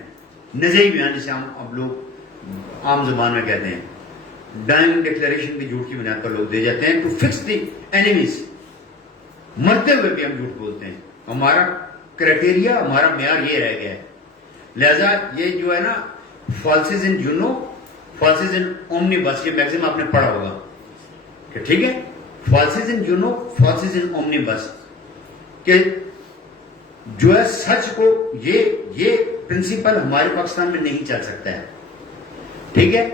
نظری بیان جسے ہم اب لوگ عام زبان میں کہتے ہیں, ڈائنگ ڈکلیریشن بھی جھوٹ کی بنیاد پر لوگ دے جاتے ہیں ٹو فکس دی اینیمیز. مرتے ہوئے بھی ہم جھوٹ بولتے ہیں. ہمارا کرائٹیریا, ہمارا معیار یہ رہ گیا ہے. لہذا یہ جو ہے نا فالسز ان جنو, فالسز ان اومنی بس, یہ میگزیم آپ نے پڑھا ہوگا کہ ٹھیک ہے, فالسز ان جنو, فالسز ان اومنی بس, کہ جو ہے سچ کو یہ پرنسپل ہمارے پاکستان میں نہیں چل سکتا ہے. ٹھیک ہے,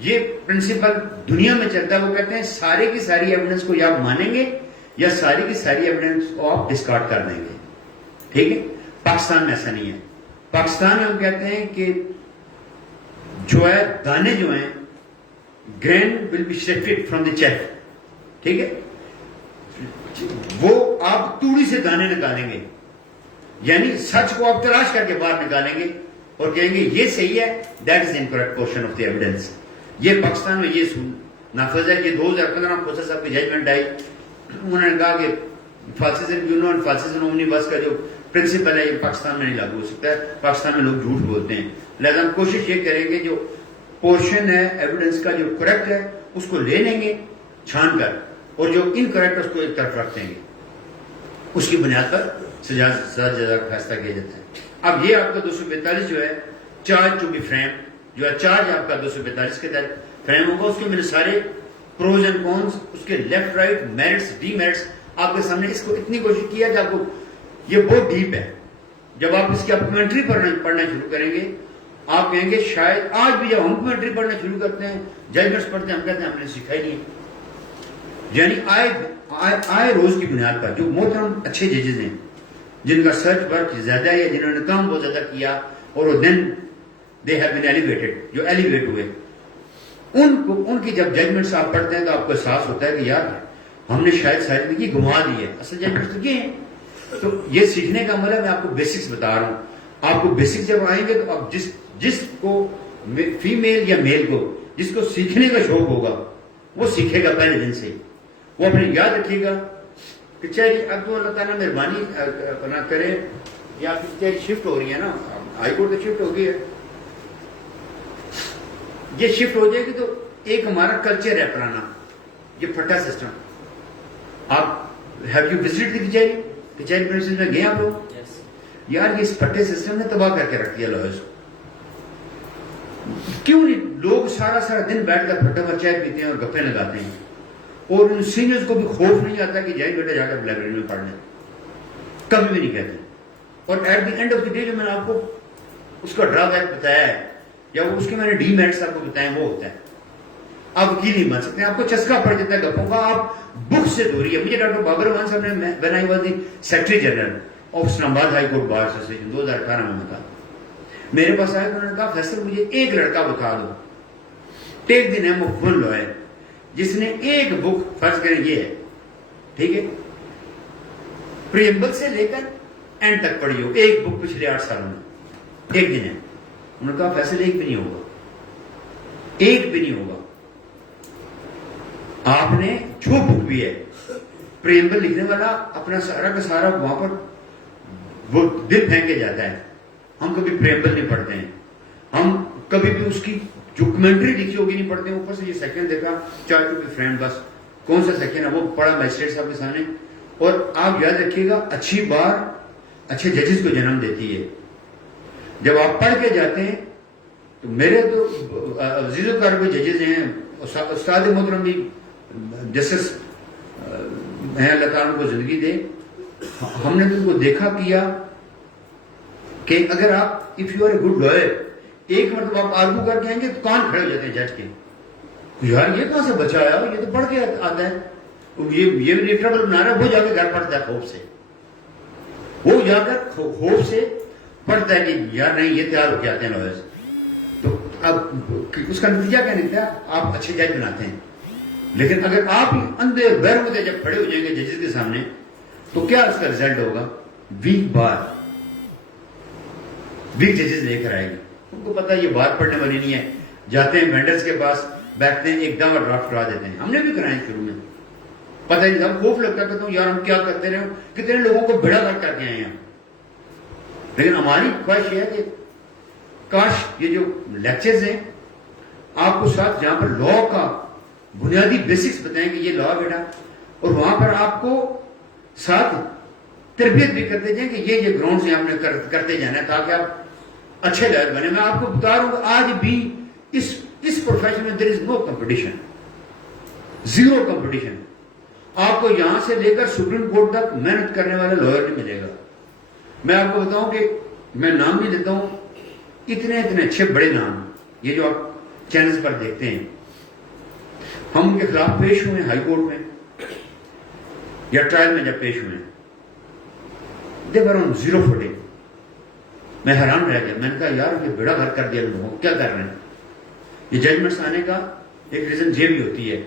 یہ پرنسپل دنیا میں چلتا ہے. وہ کہتے ہیں سارے کی ساری ایویڈنس کو یا آپ مانیں گے یا ساری کی ساری ایویڈنس کو آپ ڈسکارڈ کر دیں گے. ٹھیک ہے, پاکستان میں ایسا نہیں ہے. پاکستان میں ہم کہتے ہیں کہ جو ہے دانے جو ہیں, grain will be separate from the chaff. ٹھیک ہے, وہ آپ توڑی سے دانے نکالیں گے, یعنی سچ کو آپ تلاش کر کے باہر نکالیں گے اور کہیں گے یہ صحیح ہے, that is incorrect portion of the evidence. یہ پاکستان میں یہ نافذ ہے. یہ 2015 کھوسا صاحب کی ججمنٹ آئی, انہوں نے کہا کہ فالسز ان جنو اینڈ فالسز ان اومنی بس کا جو پرنسپل ہے یہ پاکستان میں نہیں لاگو ہو سکتا ہے. پاکستان میں لوگ جھوٹ بولتے ہیں. لہذا ہم کوشش یہ کریں گے جو پورشن ہے ایویڈنس کا جو کریکٹ ہے اس کو لے لیں گے چھان کر, اور جو انکریکٹ ہے اس کو ایک طرف رکھ دیں گے. اس کی بنیاد پر سزا کا فیصلہ کیا جاتا ہے. اب یہ آپ کا 242 جو ہے چارج ٹو بی فریم, جو ہے چارج آپ کا 242 کے تحت فریم ہوگا. اس کے میرے سارے پروز اینڈ کونس, اس کے left right, merits D merits آپ کے سامنے. اس کو اتنی کوشش کیا کہ آپ کو یہ بہت ڈیپ ہے. جب آپ اس کی کمنٹری پڑھنا شروع کریں گے آپ کہیں گے شاید آج بھی جب ہم کمنٹری پڑھنا شروع کرتے ہیں, ججمنٹس پڑھتے ہیں, ہم کہتے ہیں ہم نے سیکھا ہی نہیں. یعنی آئے روز کی بنیاد پر جو محترم اچھے ججز ہیں جن کا سرچ ورک زیادہ ہے, جنہوں نے کام بہت زیادہ کیا, اور وہ دین دے ہیو بین ایلیویٹڈ, جو ایلیویٹ ہوئے, ان کی جب ججمنٹس آپ پڑھتے ہیں تو آپ کو احساس ہوتا ہے کہ یار ہم نے شاید زندگی گنوا دی ہے. اصل ججمنٹس تو یہ ہیں. تو یہ سیکھنے کا عمل ہے. میں آپ کو بیسکس بتا رہا ہوں. آپ کو بیسکس جب آئیں گے تو آپ جس کو فیمیل یا میل کو جس کو سیکھنے کا شوق ہوگا وہ سیکھے گا پہلے دن سے ہی. وہ اپنے یاد رکھیے گا کہ چاہے اب تو اللہ تعالیٰ مہربانی نہ کرے, یا پھر شفٹ ہو رہی ہے نا, ہائی کورٹ تو شفٹ ہو گئی ہے, یہ شفٹ ہو جائے گی تو ایک ہمارا کلچر ہے پرانا, یہ پھٹا سسٹم. آپ ہیو یو وزٹ دی کچہری پرنسس میں گئے آپ لوگ؟ یار یہ اس پھٹے سسٹم نے تباہ کر کے رکھ دیا لوئرز. کیوں نہیں لوگ سارا دن بیٹھ کر پھٹا پر چائے پیتے ہیں اور گپے لگاتے ہیں, اور ان سینئرز کو بھی خوف نہیں آتا کہ جائیں بیٹا جا کر لائبریری میں پڑھ لیں, کبھی بھی نہیں کہتے. اور at the end of the day جو میں نے آپ کو اس کا ڈرا بیک بتایا ہے, یا وہ اس کے میں نے ڈی میرٹس آپ کو بتائے, وہ ہوتا ہے آپ وکیل نہیں بن سکتے. آپ کو چسکا پڑ جاتا ہے گپوں کا, آپ بک سے دوری ہے. مجھے ڈاکٹر بابر رحمان صاحب نے when I was the secretary general of Islamabad high court bar association 2018 میں تھا, میرے پاس آیا, انہوں نے کہا فیصل مجھے ایک لڑکا بتا دو, ٹیک دی نیم آف ون لوئر, جس نے ایک بک فرض کریں یہ ہے, ٹھیک ہے, پریمبل سے لے کر اینڈ تک پڑھی ہو, ایک بک پچھلے 8 سالوں میں, ایک دن ہے. انہوں نے کہا فیصل ایک بھی نہیں ہوگا, ایک بھی نہیں ہوگا. آپ نے جو بک بھی ہے, پریمبل لکھنے والا اپنا سارا کا سارا وہاں پر وہ دل پھینک کے جاتا ہے. ہم کبھی پریمبل نہیں پڑھتے ہیں, ہم کبھی بھی اس کی جو کمنٹری لکھی ہوگی نہیں پڑھتے ہیں. اوپر سے یہ سیکشن دیکھا چارج ٹو بی فریم, بس کون سا سیکشن ہے وہ پڑھا میجسٹریٹ صاحب کے سامنے, اور آپ یاد رکھیے گا اچھی بار اچھے ججز کو جنم دیتی ہے. جب آپ پڑھ کے جاتے ہیں تو میرے تو عزیز و کار بھی ججز ہیں, استاد محترم بھی جسٹس ہیں, اللہ تعالیٰ کو زندگی دے. ہم نے تو ان کو دیکھا کیا کہ اگر آپ if you are a good lawyer, ایک مرتبہ آپ آرگو کر کے آئیں گے تو کان کھڑے ہو جاتے ہیں جج کے, یار یہ کہاں سے بچہ آیا, یہ تو پڑھ کے آتا ہے, یہ ٹربل بنا رہا ہے. وہ جا کے گھر پڑھتا ہے خوف سے, وہ جا کر خوف سے پڑھتا ہے کہ یار نہیں یہ تیار ہو کے آتے ہیں لائرز. تو اب اس کا نتیجہ کیا نکلتا ہے, آپ اچھے جج بناتے ہیں. لیکن اگر آپ اندھے بہر ہوتے جب کھڑے ہو جائیں گے ججز کے سامنے تو کیا اس کا رزلٹ ہوگا, ویک بار, ویک ججز لے کر آئے گی. ان کو پتا یہ بات پڑھنے والی نہیں ہے, جاتے ہیں وینڈرز کے پاس بیٹھتے ہیں, ایک دم ڈرافٹ کرا دیتے ہیں. ہم نے بھی کرائے شروع میں, پتہ نہیں تھا, خوف لگتا کہتا ہوں یار ہم کیا کرتے رہے, کتنے لوگوں کو بھیڑا گھر کر کے آئے ہیں. لیکن ہماری خواہش یہ ہے کہ کاش یہ جو لیکچرز ہیں آپ کو ساتھ جہاں پر لا کا بنیادی بیسکس بتائیں کہ یہ لا بیٹا, اور وہاں پر آپ کو ساتھ تربیت بھی کرتے جائیں کہ یہ گراؤنڈ سے آپ نے کرتے جانا ہے تاکہ آپ اچھے لائر بنے. میں آپ کو بتا رہا ہوں کہ آج بھی اس پروفیشن میں دیر is know competition, zero competition. آپ کو یہاں سے لے کر سپریم کورٹ تک محنت کرنے والا لائر نہیں ملے گا. میں آپ کو بتاؤں کہ میں نام بھی لیتا ہوں, اتنے اچھے بڑے نام یہ جو آپ چینلز پر دیکھتے ہیں, ہم ان کے خلاف پیش ہوئے ہائی کورٹ میں یا ٹرائل میں جب پیش ہوئے, دے ور آن زیرو فوٹنگ. میں حیران رہ گیا, میں نے کہا یار یہ بیڑا گھر کر دیا لوگوں کو, کیا کر رہے ہیں. یہ ججمنٹس آنے کا ایک ریزن یہ بھی ہوتی ہے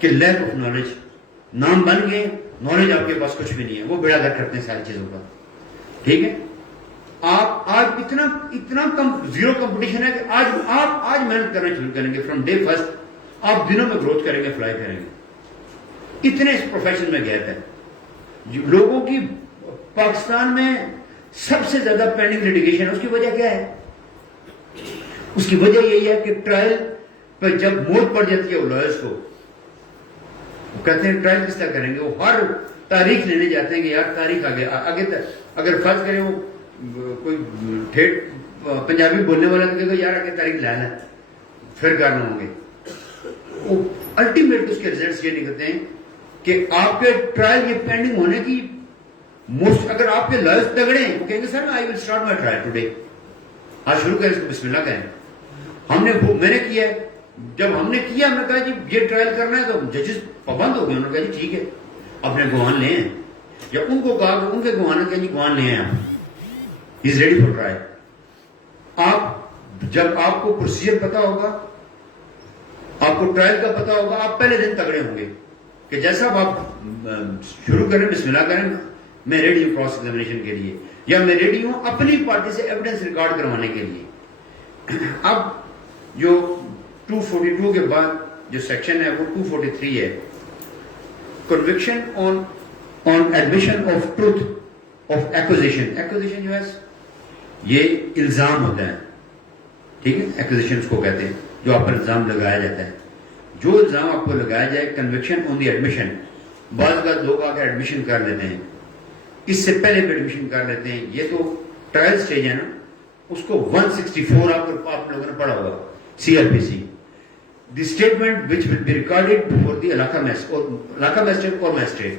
کہ لیک آف نالج. نام بن گئے, نالج آپ کے پاس کچھ بھی نہیں ہے, وہ بیڑا گھر کرتے ہیں ساری چیزوں کا. ٹھیک ہے, آپ آج اتنا کم زیرو کمپٹیشن ہے کہ آج محنت کرنا شروع کریں گے, فرام ڈے فرسٹ آپ دنوں میں گروتھ کریں گے, فلائی کریں گے. اتنے اس پروفیشن میں گیپ ہے. لوگوں کی پاکستان میں سب سے زیادہ پینڈنگ لیٹیگیشن ہے. اس کی وجہ کیا ہے؟ اس کی وجہ یہی ہے کہ ٹرائل پہ جب موت پڑ جاتی ہے وہ لائرز کو, وہ کہتے ہیں ٹرائل کس طرح کریں گے. وہ ہر تاریخ لینے جاتے ہیں کہ یار تاریخ آگے تک, اگر فرض کریں وہ کوئی ٹھیٹ پنجابی بولنے والا تو کہے گا یار آگے تاریخ لانا ہے, پھر کرنا ہوں گے. وہ الٹیمیٹ اس کے ریزلٹس یہ نکلتے ہیں کہ آپ کے ٹرائل یہ پینڈنگ ہونے کی موسٹ, اگر آپ کے لائرز تگڑے ہیں وہ کہیں گے sir I will start my trial today, آج شروع کریں, اس کو بسم اللہ کہیں. میں نے کیا ہے, جب ہم نے کیا میں کہا جی یہ ٹرائل کرنا ہے تو ججز پابند ہو گئے. انہوں نے کہا جی ٹھیک ہے اپنے گواہان لے ہیں, یا ان کو کہا کہ ان کے گواہان کہ جی گواہان لے ہیں, آپ از ریڈی فار ٹرائل. آپ جب آپ کو پروسیجر پتا ہوگا, آپ کو ٹرائل کا پتا ہوگا, آپ پہلے دن تگڑے ہوں گے کہ جیسا آپ شروع کریں بسم اللہ کریں, میں ریڈی ہوں کراس ایگزامینیشن کے لیے, یا میں ریڈی ہوں اپنی پارٹی سے ایویڈنس ریکارڈ کروانے کے لیے. اب جو 242 کے بعد جو سیکشن ہے وہ 243 ہے, conviction on admission of truth of acquisition. Acquisition جو ہے یہ الزام ہوتا ہے, ٹھیک ہے, ایکوزیشن اس کو کہتے ہیں جو آپ پر الزام لگایا جاتا ہے. جو الزام آپ کو لگایا جائے, کنوکشن آن دی ایڈمیشن. بعض کا لوگ آ کے ایڈمیشن کر لیتے ہیں, اس سے پہلے بھی ایڈمیشن کر لیتے ہیں. یہ تو ٹرائل سٹیج ہے نا, اس کو 164 آپ لوگوں نے پڑھا ہوگا, CRPC. The statement which will be recorded before the علاقہ میجسٹریٹ اور میجسٹریٹ.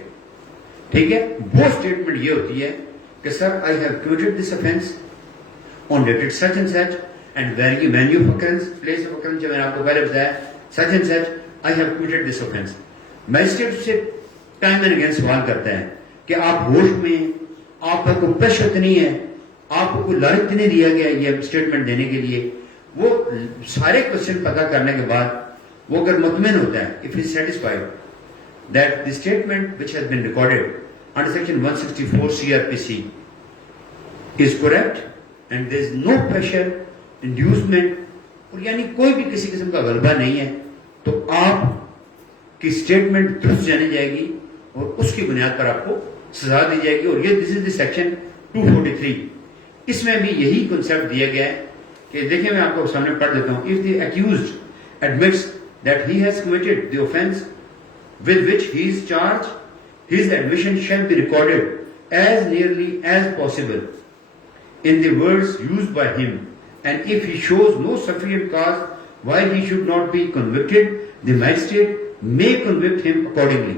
ٹھیک ہے, وہ اسٹیٹمنٹ یہ ہوتی ہے کہ sir I have committed this offence on dated such and such and such venue اکرنس, پلیس آف اکرنس, جو میں نے آپ کو پہلے بتایا, such and such I have committed this offence. Magistrate سے ٹائم اینڈ اگین سوال کرتا ہے کہ آپ ہوش میں ہیں, آپ کا کوئی پریشر تو نہیں ہے, آپ کو کوئی لالچ نہیں دیا گیا یہ اسٹیٹمنٹ دینے کے لیے. وہ سارے کوشچن پتا کرنے کے بعد وہ اگر مطمئن ہوتا ہے, if he is satisfied that the statement which has been recorded under section 164 CRPC is correct and there is no pressure, inducement, اور یعنی کوئی بھی کسی قسم کا غلبہ نہیں ہے, تو آپ کی اسٹیٹمنٹ درست جانی جائے گی اور اس کی بنیاد پر آپ کو سزا دی جائے گی. اور یہ دس از دی سیکشن 243. اس میں بھی یہی کنسپٹ دیا گیا ہے کہ دیکھیں میں آپ کو سامنے پڑھ دیتا ہوں. If the accused admits that he has committed the offense with which he is charged his admission shall be recorded as nearly as possible in the words used by him, and if he shows no sufficient cause why he should not be convicted, the magistrate may convict him accordingly.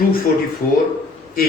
244A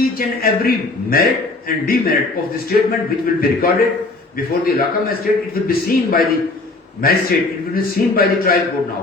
each and every merit and demerit of the statement which will be recorded before the Ilaka magistrate, it will be seen by the magistrate, it will be seen by the trial court now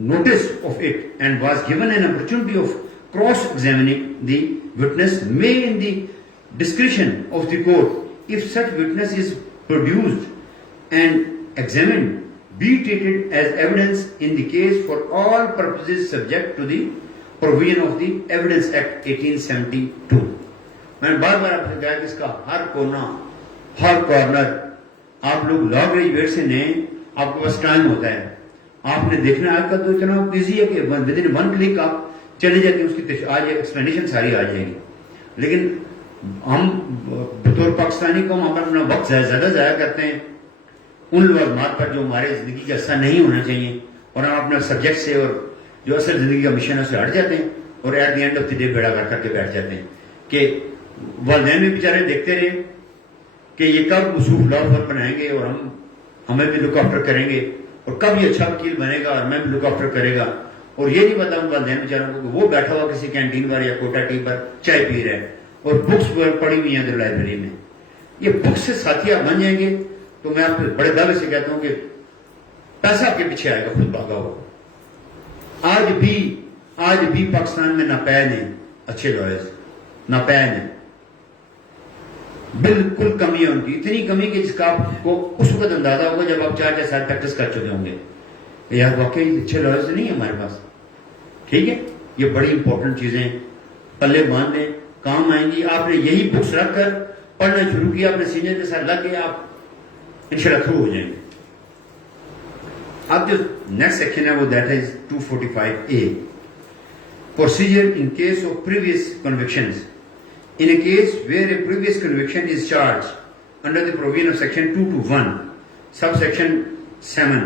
notice of it and was given an opportunity of cross-examining the witness, may in the discretion of the court, if such witness is produced and examined, be treated as evidence in the case for all purposes subject to the provision of the Evidence Act 1872. میں نے بار بار آپ سے کہا کہ اس کا ہر کونا ہر کارنر آپ لوگ لا گریجویٹ سے نئے آپ کے پاس ٹائم ہوتا ہے آپ نے دیکھنا آج کا تو اتنا ایزی ہے کہ ود ان ون کلک آپ چلے جاتے ہیں اس کی آج ایکسپلینیشن ساری آ جائے گی لیکن ہم بطور پاکستانی قوم ہم اپنا وقت زیادہ ضائع کرتے ہیں ان لوازمات پر جو ہمارے زندگی کا حصہ نہیں ہونا چاہیے اور ہم اپنا سبجیکٹ سے اور جو اصل زندگی کا مشن ہے اسے ہٹ جاتے ہیں اور at the end of the day بیڑا کر کے بیٹھ جاتے ہیں کہ والدین بھی بیچارے دیکھتے رہے کہ یہ کب مصروف لا پر بنائیں گے اور ہمیں بھی لک آفٹر کریں گے اور کب یہ اچھا وکیل بنے گا اور میں بھی لک آفٹر کرے گا اور یہ نہیں پتا ان والدین بیچاروں کو کہ وہ بیٹھا ہوا کسی کینٹین پر یا کوٹا ٹی پر چائے پی رہا ہے اور بکس پڑھی ہوئی ہیں لائبریری میں. یہ بکس سے ساتھی آپ بن جائیں گے تو میں آپ کو بڑے دعوے سے کہتا ہوں کہ پیسہ آپ کے پیچھے آئے گا خود بھاگا ہوگا. آج بھی پاکستان میں ناپید ہیں اچھے لائرز, ناپید ہیں, بالکل کمی ہے ان کی, اتنی کمی کہ جس کا آپ کو اس وقت اندازہ ہوگا جب آپ 4 سال پریکٹس کر چکے ہوں گے یار واقعی اچھے لائرز نہیں ہیں ہمارے پاس. ٹھیک ہے, یہ بڑی امپورٹنٹ چیزیں پلے باندھ لیں, کام آئیں گی. آپ نے یہی بکس رکھ کر پڑھنا شروع کیا, اپنے سینئر کے ساتھ لگ گئے, آپ انشاءاللہ تھرو ہو جائیں گے. اب جو نیکسٹ سیکشن ہے وہ that is 245A, procedure in case of previous convictions. In a case where a previous conviction is charged under the provision of section 221 subsection 7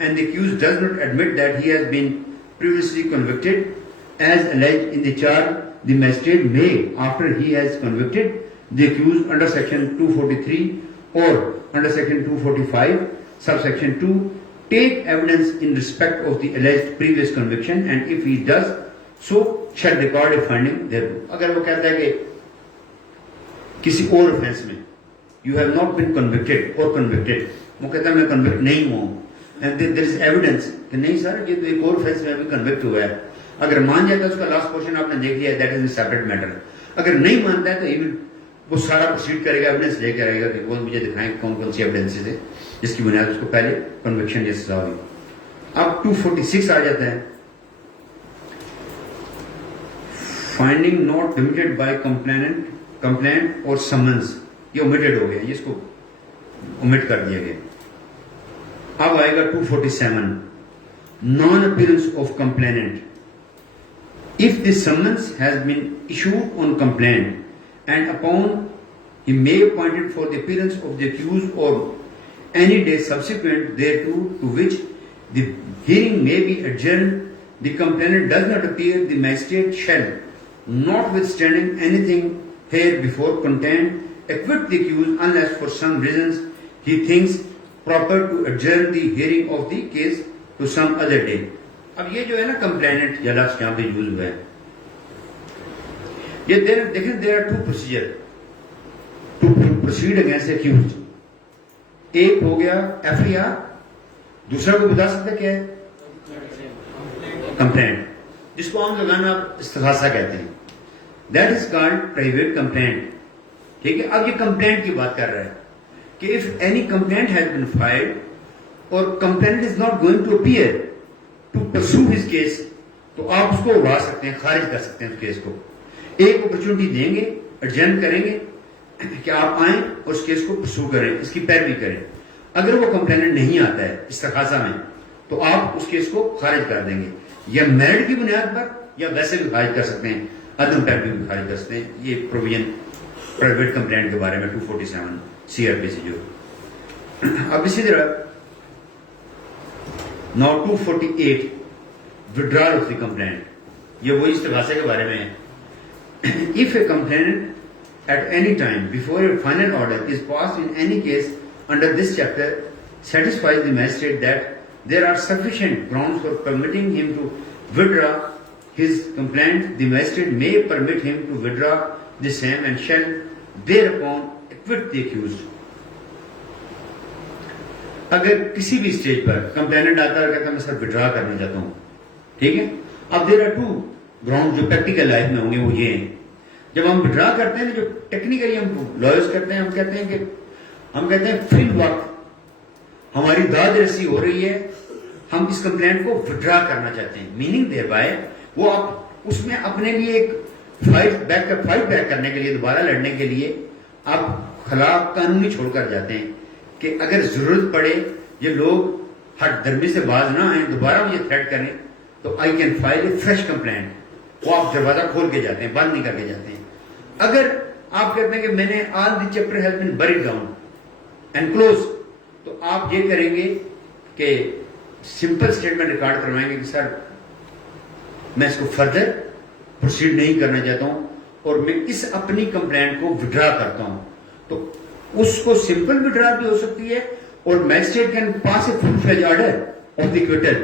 and the accused does not admit that he has been previously convicted as alleged in the charge, the magistrate may, after he has convicted the accused under section 243 or under section 245 subsection 2, take evidence in respect of the alleged previous conviction, and if he does so shall record a finding thereto. اگر وہ کہتا ہے کہ کسی اور offense میں you have not been convicted or convicted, وہ کہتا ہے میں convict نہیں ہوں, and there is evidence کہ نہیں سر یہ تو ایک اور offense میں ابھی convict ہوا ہے, اگر مان جاتا ہے اس کا last portion آپ نے دیکھ لیا, that is a separate matter. اگر نہیں مانتا ہے تو even وہ سارا پروسیڈ کرے گا, ایویڈنس لے کے رہے گا کہ وہ مجھے دکھائیں کون کون سی ایویڈنسز ہے جس کی بنیاد اس کو پہلے کنوکشن یا سزا ہوئی. اب 246 آ جاتا ہے, finding not limited by complaint اور سمنس, یہ اومیٹڈ ہو گیا, اس کو اومٹ کر دیا گیا. اب آئے گا 247, naan appearance of complaint. If the summons has been issued on complaint and upon he may appointed for the appearance of the accused or any day subsequent thereto to which the hearing may be adjourned, the complainant does not appear, the magistrate shall, notwithstanding anything herebefore contained, acquit the accused unless for some reasons he thinks proper to adjourn the hearing of the case to some other day. اب یہ جو ہے نا کمپلینٹ یا لفظ یہاں پہ یوز ہوا ہے, یہ دیکھیں there are two procedure to proceed against the accused. ایک ہو گیا FIR, دوسرا کو بتا سکتا کیا ہے کمپلینٹ, جس کو عام زبان میں آپ استغاثہ کہتے ہیں. That is called private complaint. ٹھیک ہے, اب یہ کمپلینٹ کی بات کر رہا ہے کہ if any complaint has been filed or complainant is not going to appear to pursue his case, تو آپ اس کو اڑا سکتے ہیں, خارج کر سکتے ہیں اس کیس کو. ایک اپرچونٹی دیں گے, ایڈجرن کریں گے کہ آپ آئیں اور اس کیس کو پرسو کریں, اس کی پیروی کریں. اگر وہ کمپلیننٹ نہیں آتا ہے استغاثہ میں تو آپ اس کیس کو خارج کر دیں گے, یا میرٹ کی بنیاد پر یا ویسے بھی خارج کر سکتے ہیں, عدم پیروی بھی خارج کر سکتے ہیں. یہ پروویژن پرائیویٹ کمپلینٹ کے بارے میں 247 CRP سے جو. اب اسی طرح Now 248 withdrawal of the complaint, یہ وہی استغاثے کے بارے میں ہے. If a complainant at any time before a final order is passed in any case under this chapter satisfies the magistrate that there are sufficient grounds for permitting him to withdraw his complaint, the magistrate may permit him to withdraw the same and shall thereupon acquit the accused. اگر کسی بھی اسٹیج پر کمپلیننٹ آتا ہے اور کہتا ہے میں سر وڈرا کرنا چاہتا ہوں, ٹھیک ہے. اب دیر آر 2 گراؤنڈ جو پریکٹیکل لائف میں ہوں گے وہ یہ ہیں. جب ہم وڈرا کرتے ہیں نا, جو ٹیکنیکلی ہم لائرز کرتے ہیں, ہم کہتے ہیں فی الوقت ہماری داد رسی ہو رہی ہے, ہم اس کمپلینٹ کو وڈرا کرنا چاہتے ہیں. میننگ دیر بائے وہ آپ اس میں اپنے لیے ایک فائٹ بیک کرنے کے لیے, دوبارہ لڑنے کے لیے آپ خلاف قانونی چھوڑ کر جاتے ہیں کہ اگر ضرورت پڑے یہ لوگ ہٹ درمی سے باز نہ آئیں, دوبارہ مجھے تھریٹ کریں, تو I can file a fresh complaint. وہ آپ دروازہ کھول کے جاتے ہیں, بند نہیں کر کے جاتے ہیں. اگر آپ کہتے ہیں کہ میں نے all the chapter has been bred down and close, تو آپ یہ کریں گے کہ سمپل اسٹیٹمنٹ ریکارڈ کروائیں گے کہ سر میں اس کو فردر پروسیڈ نہیں کرنا چاہتا ہوں اور میں اس اپنی کمپلینٹ کو وڈرا کرتا ہوں. تو اس کو سمپل وڈرا بھی ہو سکتی ہے, اور magistrate can pass a full fledge order of the acquittal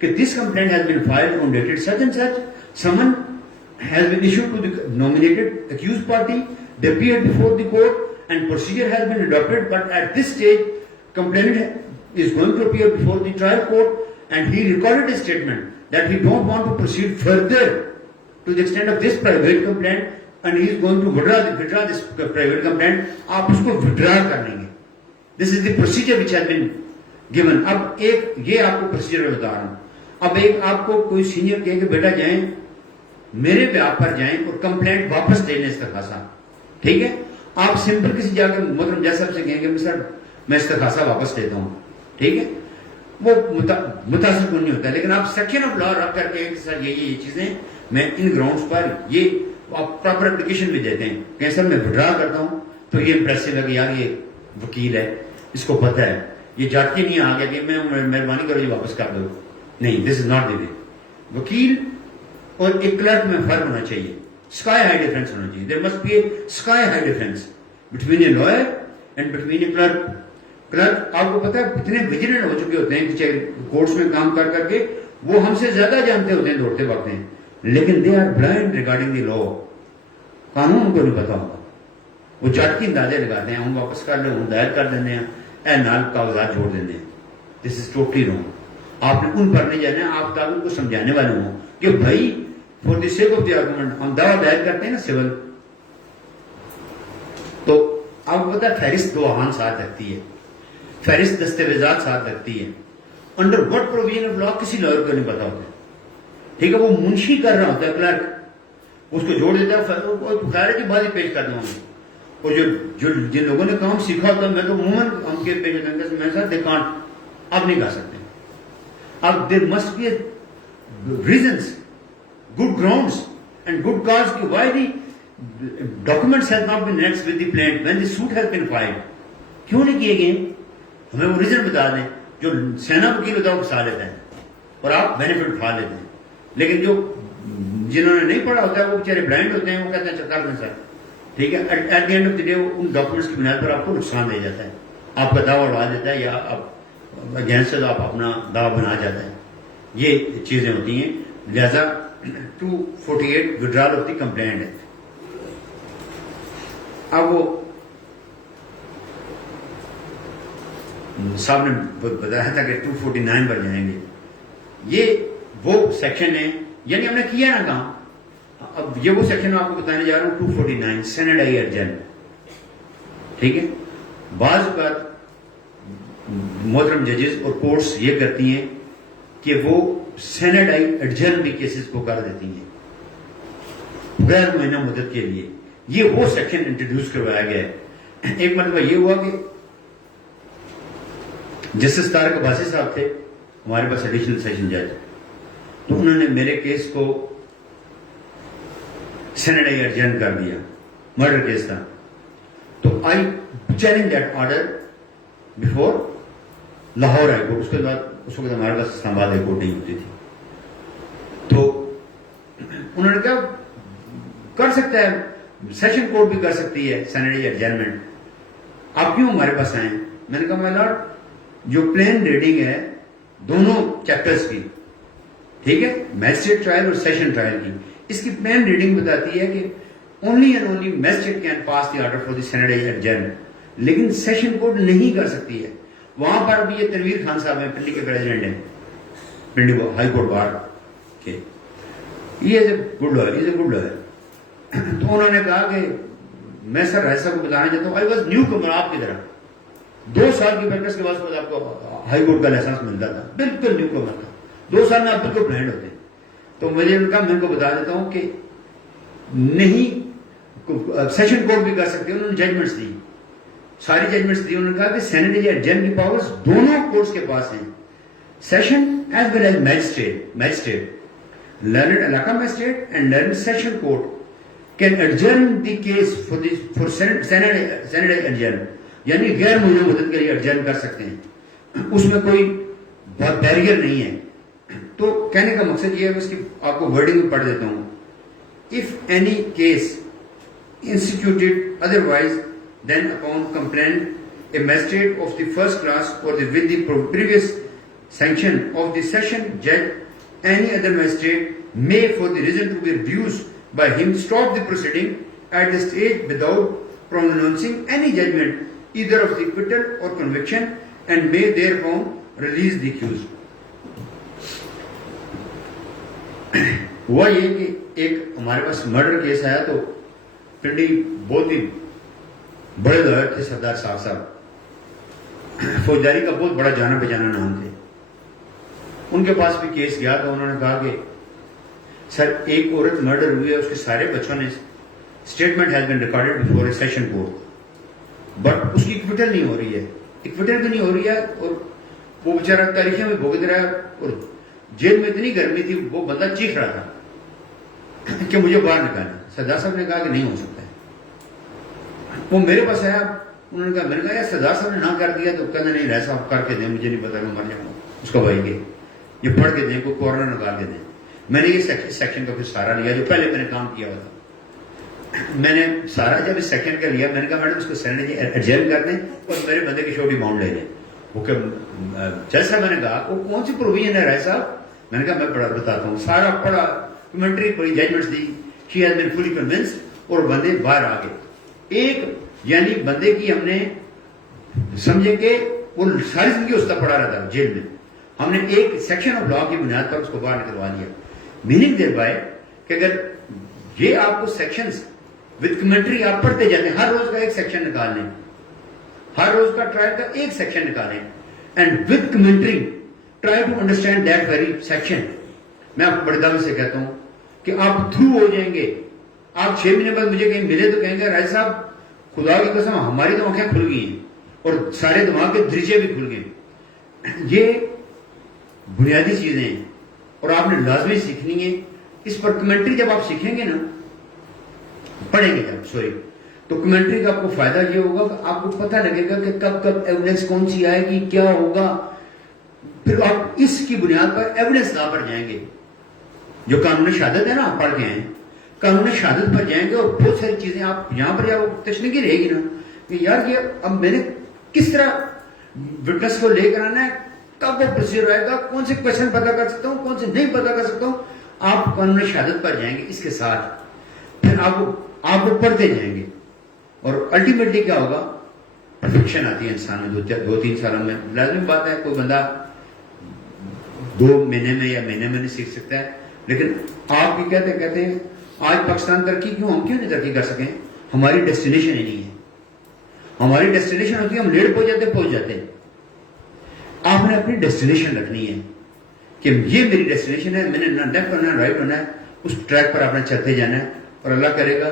کہ this complaint has been filed on dated such and such, summon has been issued to the nominated accused party, they appeared before the court and procedure has been adopted, but at this stage complainant is going to appear before the trial court and he recorded a statement that he don't want to proceed further to the extent of this private complaint and he is going to withdraw this private complaint. آپ اس کو withdraw کر لیں گے. This is the procedure which has been given. اب ایک یہ آپ کو procedure بتا رہا ہوں. اب ایک آپ کو کوئی سینئر کہے کہ بیٹا جائیں میرے پہ آپ پر جائیں اور کمپلینٹ واپس لے لیں استغاثہ, ٹھیک ہے. آپ سمپل کسی جا کے محترم جج صاحب سے کہیں گے سر میں استغاثہ واپس لیتا ہوں, ٹھیک ہے, وہ متاثر کن نہیں ہوتا ہے. لیکن آپ سیکشن آف لا رکھ کر کے سر یہ چیزیں میں ان گراؤنڈس پر یہ آپ پراپر اپلیکیشن بھی دیتے ہیں کہ سر میں وڈرا کرتا ہوں, تو یہ امپریسو ہے کہ یار یہ وکیل ہے, اس کو پتہ ہے, یہ جاٹ کے نہیں آ گیا کہ میں مہربانی کرو یہ واپس کر دو. نہیں, دس از ناٹ دی وے. وکیل اور ایک کلرک میں فرق ہونا چاہیے, اسکائی ہائی ڈفرینس ہونا چاہیے. There must be a sky high difference between a lawyer and between a clerk. Clerk آپ کو پتا ہے اتنے ویجیلنٹ ہو چکے ہوتے ہیں کہ کورٹس میں کام کر کے وہ ہم سے زیادہ جانتے ہوتے ہیں دوڑتے وقت ہیں, لیکن they are blind regarding the law. قانون ان کو نہیں پتا ہوگا, وہ چٹ کی اندازے لگاتے ہیں, ہم واپس کر لیں, ہم دائر کر دیتے ہیں, اے نال کاغذات جوڑ دیتے ہیں. دس از ٹوٹلی رانگ. آپ نے ان پر نہیں جانا, آپ تعلق کو سمجھانے والے ہوں کہ بھائی for the sake of the argument ہم دعویٰ دائر کرتے ہیں نا سول, تو آپ کو پتا ہے فہرست گواہان ساتھ رکھتی ہے, فہرست دستاویزات ساتھ رکھتی ہے. Under what provision of law کسی لائر کو نہیں پتا ہوتا, ٹھیک ہے. وہ منشی کر رہا ہوتا ہے, کلرک اس کو جوڑ دیتا ہے, خیر ہے کہ بعد ہی پیش کر دوں گا. اور جو جن لوگوں نے کام سیکھا ہوتا ہے, میں تو عموماً ہم کے پیش میں سر دے کانٹ اب نہیں کر سکتے. اب there must be reasons, good grounds and good cause کہ why the documents have not been annexed with the plaintiff when the suit has been filed. کیوں نہیں کیے گئے, ہمیں وہ ریزن بتا دیں. جو سینا وکیل ہوتا ہے وہ پھنسا لیتا ہے اور آپ بینیفٹ اٹھا لیتے ہیں, لیکن جو جنہوں نے نہیں پڑھا ہوتا ہے وہ بیچارے بلائنڈ ہوتے ہیں, وہ کہتے ہیں چکر میں سر, ٹھیک ہے. At the end of the day ان ڈاکومنٹس کی بنیاد پر آپ کو نقصان دے جاتا ہے, آپ کا دعویٰ اڑا دیتا ہے, یا آپ اگینسٹ آپ اپنا دعویٰ بنا جاتا ہے. یہ چیزیں ہوتی ہیں. لہذا 248 withdrawal of the complaint ہے. اب وہ صاحب نے بتایا تھا کہ 249 پر جائیں گے. یہ وہ سیکشن ہے, یعنی ہم نے کیا نا کام. اب یہ وہ سیکشن آپ کو بتانے جا رہا ہوں 249 سینڈ آئی ارجن, ٹھیک ہے. بعض اوقات محترم ججز اور کورٹس یہ کرتی ہیں کہ وہ سینٹ آئی ایڈجرن بھی کیسز کو کر دیتی ہیں غیر مہینہ مدت کے لیے. یہ وہ سیکشن انٹروڈیوس کروایا گیا ہے. ایک مرتبہ یہ ہوا کہ جسٹس طارق عباسی صاحب تھے ہمارے پاس ایڈیشنل سیشن جج, تو انہوں نے میرے کیس کو سینٹ آئی ایڈجرن کر دیا, مرڈر کیس تھا. تو I challenge that order before Lahore high court. اس کے بعد اس وقت ہمارے پاس اسلام آباد ہائی کورٹ نہیں ہوتی تھی. تو انہوں نے کہا کر سکتا ہے, سیشن کورٹ بھی کر سکتی ہے سینیٹری ایڈجرنمنٹ, آپ کیوں ہمارے پاس آئیں. میں نے کہا مائی لارڈ جو پلین ریڈنگ ہے دونوں چیپٹرز کی, ٹھیک ہے, میجسٹریٹ ٹرائل اور سیشن ٹرائل کی, اس کی پلین ریڈنگ بتاتی ہے کہ only and only magistrate can pass the order for the sanitary adjournment, لیکن سیشن کورٹ نہیں کر سکتی ہے. وہاں پر بھی یہ تنویر خان صاحب ہیں, پنڈی کے پریزیڈنٹ ہیں, پنڈی ہائی کورٹ بار, کہ یہ is a good lawyer, is a good lawyer. تو انہوں نے کہا کہ میں سر رائے صاحب کو بتانا چاہتا ہوں آئی واز نیو کمر آپ کی طرح. 2 سال کی پریکٹس کے بعد آپ کو ہائی کورٹ کا لائسنس ملتا تھا، بالکل نیو کمر تھا. 2 سال میں آپ بالکل بلائنڈ ہوتے. تو مجھے ان کا میں کو بتا دیتا ہوں کہ نہیں سیشن کورٹ بھی کر سکتے. انہوں نے ججمنٹس دی، ساری ججمنٹس دی. انہوں نے کہا کہ سینٹ یا جج کی پاورز دونوں کورٹس کے پاس ہیں، session as well as magistrate. Learned علاقہ magistrate and learned session court can adjourn the case for sent adjourn, یعنی غیر ملزم مدت کے لیے ایڈجرن کر سکتے ہیں. اس میں کوئی بہت بیریئر نہیں ہے. تو کہنے کا مقصد یہ ہے، اس کی آپ کو ورڈنگ میں پڑھ دیتا ہوں. If any case instituted otherwise than upon complaint, a magistrate of the first class or with the previous sanction of the session judge, any other magistrate may, for the reason to be reduced by him, stop the proceeding at the stage without pronouncing any judgment, either of the acquittal or conviction, and may thereupon release the accused. ہوا یہ کہ ایک ہمارے پاس مرڈر کیس آیا تو پنڈی بہت ہی بڑے لائر تھے، سردار صاحب فوجداری کا بہت بڑا جانا پہچانا نام تھے. ان کے پاس بھی کیس گیا تو انہوں نے کہا کہ سر ایک عورت مرڈر ہوئی ہے، اس کے سارے بچوں نے statement has been recorded before a session court, but اس کی اکوٹل نہیں ہو رہی ہے. اکوٹل بھی نہیں ہو رہی ہے اور وہ بیچارہ تاریخیں میں بھگت رہا ہے. اور جیل میں اتنی گرمی تھی، وہ بندہ چیخ رہا تھا کہ مجھے باہر نکالنا. سردار صاحب نے کہا کہ نہیں ہو سکتا ہے. وہ میرے پاس آیا، انہوں نے کہا، میں نے کہا یار سردار صاحب نے نہ کر دیا تو کہنا نہیں رہ صاحب کر کے دیں، مجھے نہیں پتا میں مر جاؤں گا. اس کا بھائی کے یہ پڑھ کے دیں، کوئی کورنر نکال کے دیں. میں نے یہ سیکشن کا پھر سہارا لیا جو پہلے میں نے کام کیا ہوا تھا. میں نے سارا جب اس سیکشن کا لیا، میں نے کہا میڈم اس کو سینٹ ایڈجرن کر دیں اور میرے بندے کی شورٹی باؤنڈ لے لیں. وہ کہ جج صاحب، میں نے کہا وہ کون سی پروویژن ہے رائے صاحب؟ میں نے کہا میں پڑھا بتاتا ہوں. سارا پڑھا، کمنٹری پڑھی، ججمنٹس دی. She has been fully convinced اور بندے باہر آ گئے. ایک یعنی بندے کی ہم نے سمجھے کہ وہ ساری زندگی اس کا پڑا رہا تھا جیل میں، ہم نے ایک سیکشن آف لا کی بنیاد پر اس کو باہر نکلوا دیا. میننگ دیر بائے کہ اگر یہ آپ کو سیکشنز وتھ کمنٹری آپ پڑھتے جاتے ہیں، ہر روز کا ایک سیکشن نکال لیں، ہر روز کا ٹرائل کا ایک سیکشن نکالیں، and with commentary try to understand that very section. میں آپ کو بڑے دعوے سے کہتا ہوں کہ آپ تھرو ہو جائیں گے. آپ 6 مہینے بعد مجھے کہیں ملے تو کہیں گے رائے صاحب خدا کی قسم ہماری تو آنکھیں کھل گئی ہیں اور سارے دماغ کے دریچے بھی کھل گئے. یہ بنیادی چیزیں ہیں اور آپ نے لازمی سیکھنی ہے. اس پر کمنٹری جب آپ سیکھیں گے نا، پڑھیں گے جب تو کمنٹری کا آپ کو فائدہ یہ ہوگا کہ آپ کو پتہ لگے گا کہ کب کب ایویڈنس کون سی آئے گی، کیا ہوگا. پھر آپ اس کی بنیاد پر ایویڈنس لا پر جائیں گے. جو قانون شہادت ہے نا، آپ پڑھ کے ہیں، قانون شہادت پر جائیں گے اور بہت ساری چیزیں آپ یہاں پر تشنیگی رہے گی نا کہ یار یہ اب میں نے کس طرح وٹنس کو لے کر آنا ہے، کب وہ پروسیجر آئے گا، کون سے کوشچن پتا کر سکتا ہوں، کون سے نہیں پتا کر سکتا ہوں. آپ قانون شہادت پر جائیں گے اس کے ساتھ، پھر آپ وہ پڑھتے جائیں گے اور الٹیمیٹلی کیا ہوگا، پرفیکشن آتی ہے انسان میں 2-3 سالوں میں. لازمی بات ہے کوئی بندہ 2 مہینے میں یا مہینے میں نہیں سیکھ سکتا ہے. لیکن آپ بھی کہتے ہیں آج پاکستان ترقی کیوں، ہم کیوں نہیں ترقی کر سکیں؟ ہماری ڈیسٹینیشن ہی نہیں ہے. ہماری ڈیسٹینیشن ہوتی ہے ہم لیٹ پہنچ جاتے ہیں. آپ نے اپنی ڈیسٹینیشن رکھنی ہے کہ یہ میری ڈیسٹینیشن ہے، میں نے نہ لیفٹ ہونا ہے رائٹ ہونا ہے، اس ٹریک پر آپ نے چلتے جانا ہے. اور اللہ کرے گا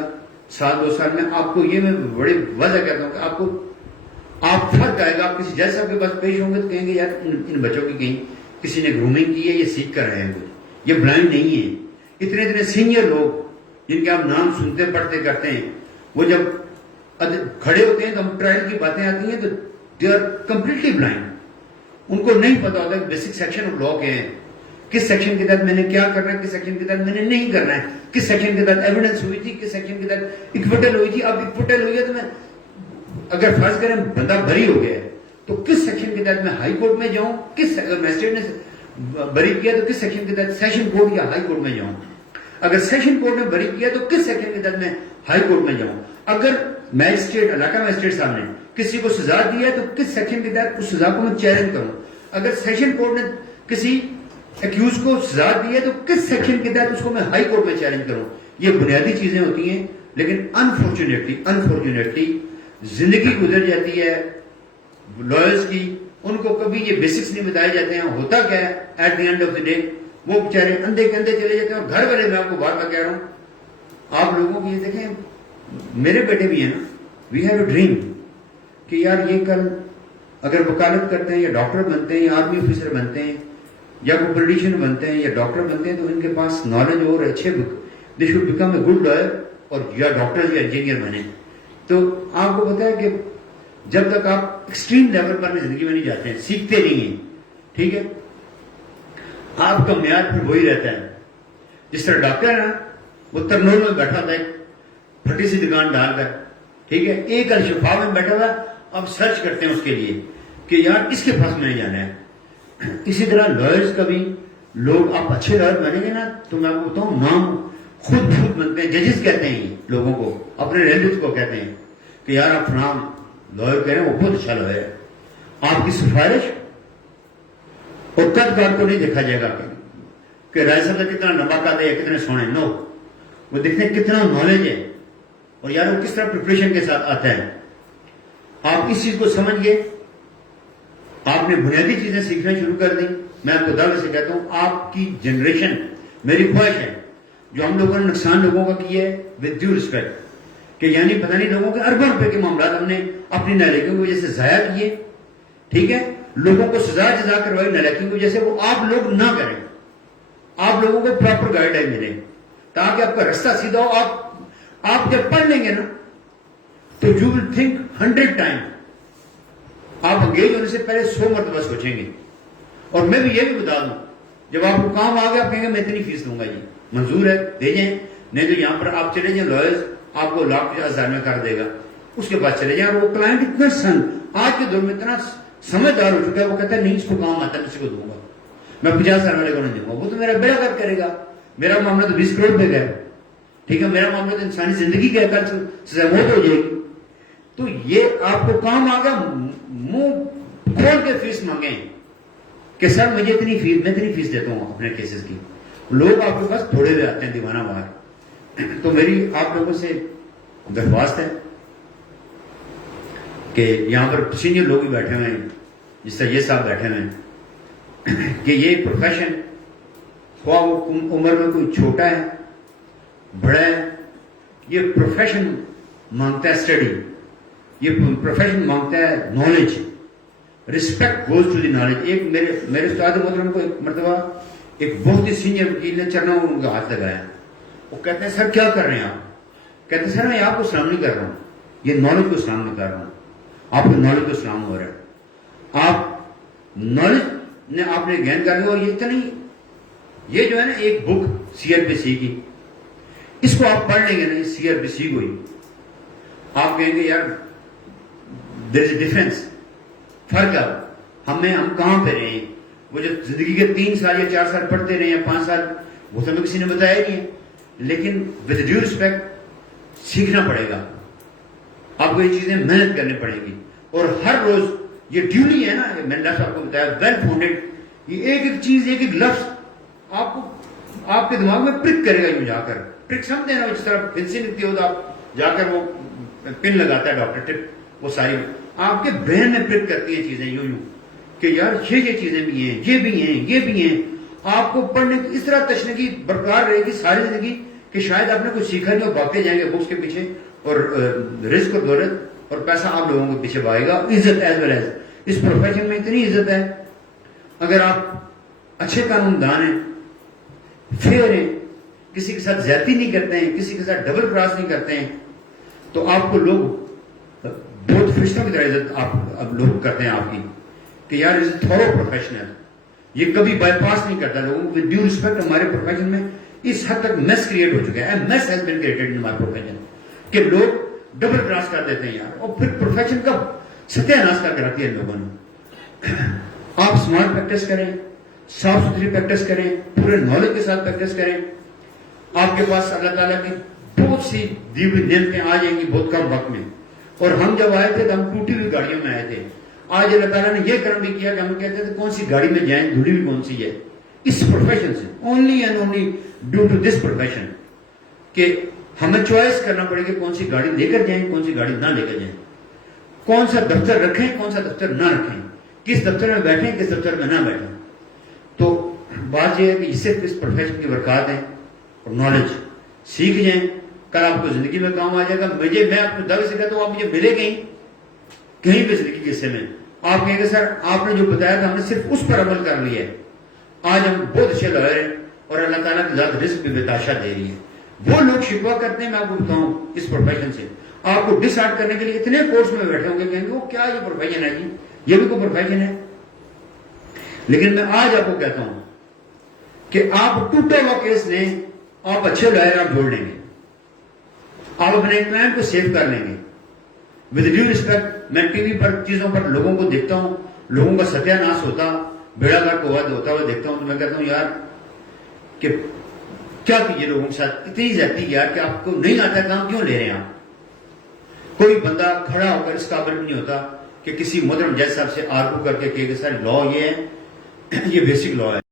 1-2 سال میں آپ کو یہ میں بڑی وضع کہتا ہوں کہ آپ فرق آئے گا. آپ کسی جج صاحب کے پاس پیش ہوں گے تو کہیں گے یار ان بچوں کی کہیں کسی نے گرومنگ کی ہے، یہ سیکھ کر رہے ہیں، یہ بلائنڈ نہیں ہے. اتنے سینئر لوگ جن کے آپ نام سنتے پڑھتے کرتے ہیں، وہ جب کھڑے ہوتے ہیں تو ہم ٹرائل کی باتیں آتی ہیں تو دے آر کمپلیٹلی بلائنڈ. ان کو نہیں پتا ہوتا کہ بیسک سیکشن آف لا کیا ہے، کس سیکشن کے تحت میں نے کیا کرنا ہے، کس سیکشن کے تحت میں نے نہیں کرنا ہے، کس سیکشن کے تحت ایویڈنس ہوئی تھی، کس سیکشن کے تحت اکوٹل ہوئی تھی. اب اکوٹل ہوئی ہے تو میں اگر فرض کریں بندہ بری ہو گیا ہے تو کس سیکشن کے تحت میں ہائی کورٹ میں جاؤں، کس میجسٹریٹ نے بری کیا تو کس سیکشن کے تحت سیشن کورٹ یا ہائی کورٹ میں جاؤں. اگر سیشن کورٹ نے بری کیا تو کس سیکشن کے تحت میں ہائی کورٹ میں جاؤں. اگر میجسٹریٹ علاقہ میجسٹریٹ صاحب نے کسی کو سزا دی ہے تو کس سیکشن کے تحت اس سزا کو میں چیلنج کروں. اگر سیشن کورٹ نے کسی ایکیوز کو سزا دی ہے تو کس سیکشن کے تحت اس کو میں ہائی کورٹ میں چیلنج کروں؟ یہ بنیادی چیزیں ہوتی ہیں، لیکن انفارچونیٹلی زندگی گزر جاتی ہے لائرز کی، ان کو کبھی یہ بیسکس نہیں بتائے جاتے ہیں. ہوتا کیا ہے at the end of the day, وہ بیچارے اندھے کے اندھے چلے جاتے ہیں. اور گھر والے، میں آپ کو بار بار کہہ رہا ہوں، آپ لوگوں کی یہ دیکھیں، میرے بیٹے بھی ہیں نا، وی ہیو اے ڈریم کہ یار یہ کل اگر وکالت کرتے ہیں یا ڈاکٹر بنتے ہیں یا آرمی آفیسر بنتے ہیں یا کوئی پولیٹیشین بنتے ہیں یا ڈاکٹر بنتے ہیں، تو ان کے پاس نالج اور اچھے they should become a good lawyer, اور یا ڈاکٹر یا انجینئر بنے. تو آپ کو پتا ہے کہ جب تک آپ ایکسٹریم لیول پر زندگی میں نہیں جاتے ہیں، سیکھتے نہیں ہیں، ٹھیک ہے، آپ کا معیار پھر وہی رہتا ہے. جس طرح ڈاکٹر ہے نا، وہ ترنول میں بیٹھا تھا ایک پھٹی سی دکان ڈال کر، ٹھیک ہے، ایک الشفا میں بیٹھا ہوا، اب سرچ کرتے ہیں اس کے لیے کہ یار کس کے پاس میں جانا ہے. اسی طرح لائرز کا بھی، لوگ آپ اچھے لائر بنیں گے نا تو میں آپ کو بتاؤں، نام خود بنتے ہیں. ججز کہتے ہیں لوگوں کو، اپنے ریلیٹیوز کو کہتے ہیں کہ یار آپ نام لائر کہہ رہے ہیں، وہ بہت اچھا لائر ہے. آپ کی سفارش اور قد کار کو نہیں دیکھا جائے گا کہ رائے صاحب نے کتنا لمبا قد ہے یا کتنے سونے، نو، وہ دیکھتے ہیں کتنا نالج ہے اور یار وہ کس طرح پریپریشن کے ساتھ آتا ہے. آپ اس چیز کو سمجھ گئے، آپ نے بنیادی چیزیں سیکھنا شروع کر دی. میں آپ کو دعوے سے کہتا ہوں، آپ کی جنریشن، میری خواہش ہے، جو ہم لوگوں نے نقصان لوگوں کا کیا ہے، ود ڈیو ریسپیکٹ، کہ یعنی پتہ نہیں لوگوں کے اربوں روپے کے معاملات ہم نے اپنی نالائکیوں کی وجہ سے ضائع کیے، ٹھیک ہے، لوگوں کو سزا جزا کروائی نالائکیوں کی وجہ سے، وہ آپ لوگ نہ کریں. آپ لوگوں کو پراپر گائیڈ لائن ملے تاکہ آپ کا رستہ سیدھا ہو. آپ جب پڑھ لیں گے نا تو یو ول تھنک 100 ٹائم. آپ انگیج ہونے سے پہلے 100 مرتبہ سوچیں گے. اور میں بھی یہ بھی بتا دوں، جب آپ کو کام آ گیا آپ کہیں گے میں اتنی فیس دوں گا، جی منظور ہے دے جائیں، نہیں تو یہاں پر آپ چلے جائیں لائرز آپ کو 1,50,000 میں کر دے گا، اس کے پاس چلے جائیں. اور وہ کلائنٹ اتنا آج کے دور میں اتنا سمجھدار ہو چکا ہے، وہ کہتا ہے نہیں اس کو کام آتا ہے، اسی کو دوں گا، میں 50,000 والے کو نہیں دوں گا، وہ تو میرا بیڑا گرک کرے گا. میرا معاملہ تو 20 کروڑ پہ گیا، ٹھیک ہے، میرا معاملہ تو انسانی زندگی کا ہے، کل سزا موت ہو جائے گی. تو یہ آپ کو کام آ گیا، منہ کھول کے فیس مانگیں کہ سر مجھے اتنی فیس، میں اتنی فیس دیتا ہوں اپنے کیسز کی. لوگ آپ کے پاس تھوڑے ہوئے آتے ہیں دیوانہ باہر. تو میری آپ لوگوں سے درخواست ہے کہ یہاں پر سینئر لوگ بھی بیٹھے ہوئے ہیں، جس طرح یہ صاحب بیٹھے ہوئے ہیں، کہ یہ پروفیشن خواہ وہ عمر میں کوئی چھوٹا ہے بڑا ہے، یہ پروفیشن مانگتا ہے اسٹڈی، یہ پروفیشن مانگتا ہے knowledge. Respect goes to the knowledge. ایک میرے استاد محترم کو ایک مرتبہ ایک بہت ہی سینئر وکیل نے چرنوں میں ان کا ہاتھ لگایا. وہ کہتے ہیں سر کیا کر رہے ہیں آپ؟ کہتے ہیں سر میں آپ کو سلام نہیں کر رہا ہوں، یہ نالج کو سلام نہیں کر رہا ہوں، آپ کو نالج کو سلام ہو رہا ہے. آپ نالج نے آپ نے گین کر لیا. اور یہ اتنا نہیں، یہ جو ہے نا ایک بک CRPC کی، اس کو آپ پڑھ لیں گے نا، CRPC کو ہی آپ کہیں گے یار دیر از اے ڈفرنس، فرق ہے ہم کہاں پہ رہے ہیں. وہ جو زندگی کے 3 سال یا 4 سال پڑھتے رہے یا 5 سال، وہ تو ہمیں کسی نے بتایا نہیں ہے. لیکن ود ڈیو ریسپیکٹ سیکھنا پڑے گا آپ کو، یہ چیزیں محنت کرنی پڑے گی. اور ہر روز یہ ڈیوٹی ہے نا، میں نے آپ کو بتایا ویل فاؤنڈیڈ، یہ ایک ایک چیز، ایک ایک لفظ آپ کو آپ کے دماغ میں پرک کرے گا. یوں جا کر پرک سمجھتے ہیں نا، جس طرح پھنسی لگتی ہو تو آپ جا کر وہ پن لگاتا ہے ڈاکٹر ٹپ، وہ ساری آپ کے برین میں پرک کرتی ہیں چیزیں یوں کہ یار یہ چیزیں بھی ہیں، یہ بھی ہیں، یہ بھی ہیں. آپ کو پڑھنے کی اس طرح تشنگی برقرار رہے گی ساری زندگی کہ شاید آپ نے کچھ سیکھا نہیں اور بھاگتے جائیں گے بکس کے پیچھے، اور رزق اور دولت اور پیسہ آپ لوگوں کے پیچھے بھاگے گا. عزت ایز ویل ایز اس پروفیشن میں اتنی عزت ہے، اگر آپ اچھے قانون دان ہیں، فیئر ہیں، کسی کے ساتھ زیادتی نہیں کرتے ہیں، کسی کے ساتھ ڈبل کراس نہیں کرتے ہیں، تو آپ کو لوگ بہت فرشتوں کی طرح عزت آپ لوگ کرتے ہیں آپ کی کہ یار از اے تھورو پروفیشنل. یہ کبھی بائی پاس نہیں کرتا لوگوں کو. ود ڈیو ریسپیکٹ ہمارے پروفیشن میں اس حد تک میس کریٹ ہو چکا ہے، mass has been created in ہمارے پروفیشن، کہ لوگ ڈبل کراس کر دیتے ہیں یار، اور پھر پروفیشن کا ستیہ ناش کر کے رکھتی ہے لوگوں نے. آپ اسمارٹ پریکٹس کریں، صاف ستھری پریکٹس کریں، پورے نالج کے ساتھ پریکٹس کریں. آپ کے پاس اللہ تعالیٰ کی بہت سی دی ہوئی نعمتیں آ جائیں گی بہت کم وقت میں. اور ہم جب آئے تھے تو ہم ٹوٹی ہوئی گاڑیوں میں آئے تھے. آج اللہ تعالیٰ نے یہ کرم بھی کیا کہ ہم کہتے تھے کون سی گاڑی میں جائیں، دھلی ہوئی کون سی ہے، اس پروفیشن سے, only and only due to this profession, کہ ہمیں چوائس کرنا پڑے کہ کون سی گاڑی لے کر جائیں, کون سی گاڑی نہ لے کر جائیں, کون سا دفتر رکھیں, کون سا دفتر نہ رکھیں, کس دفتر میں بیٹھیں, کس دفتر میں نہ بیٹھیں. تو بات یہ ہے کہ صرف اس پروفیشن کی برکات ہے اور نالج سیکھ جائیں, کل آپ کو زندگی میں کام آ جائے گا. میں آپ کو دعوے سے کہتا ہوں, آپ مجھے ملے کہیں پہ زندگی کے حصے میں, آپ کہیں گے سر آپ نے جو بتایا تھا ہم نے صرف اس پر عمل کر لیا ہے, آج ہم بہت اچھے لائر ہیں اور اللہ تعالیٰ کی ذات رزق بھی بتاشا دے رہی ہے. وہ لوگ شکوا کرتے ہیں, میں آپ کو بتاؤں اس پروفیشن سے, آپ کو ڈس آرٹ کرنے کے لیے اتنے کورس میں بیٹھے ہوں گے, کہیں گے وہ کیا یہ پروفیشن ہے جی, یہ بھی کوئی پروفیشن ہے. لیکن میں آج آپ کو کہتا ہوں کہ آپ ٹوٹا ہوا کیس لیں, آپ اچھے لائر آپ جوڑ لیں گے, آپ اپنے کلائنٹ کو سیو کر لیں گے. ود ڈیو رسپیکٹ, میں ٹی وی پر چیزوں پر لوگوں کو دیکھتا ہوں, لوگوں کا ستیہ ناش ہوتا, بیڑا گھر ہوتا ہوا دیکھتا ہوں, تو میں کہتا ہوں یار کہ کیا کیجیے لوگوں کے ساتھ اتنی زیادتی یار کہ آپ کو نہیں آتا کام کیوں لے رہے ہیں آپ. کوئی بندہ کھڑا ہو کر اس قابل بھی نہیں ہوتا کہ کسی محترم جج صاحب سے آرگو کر کے کہ سر لا یہ ہے, یہ بیسک لا ہے.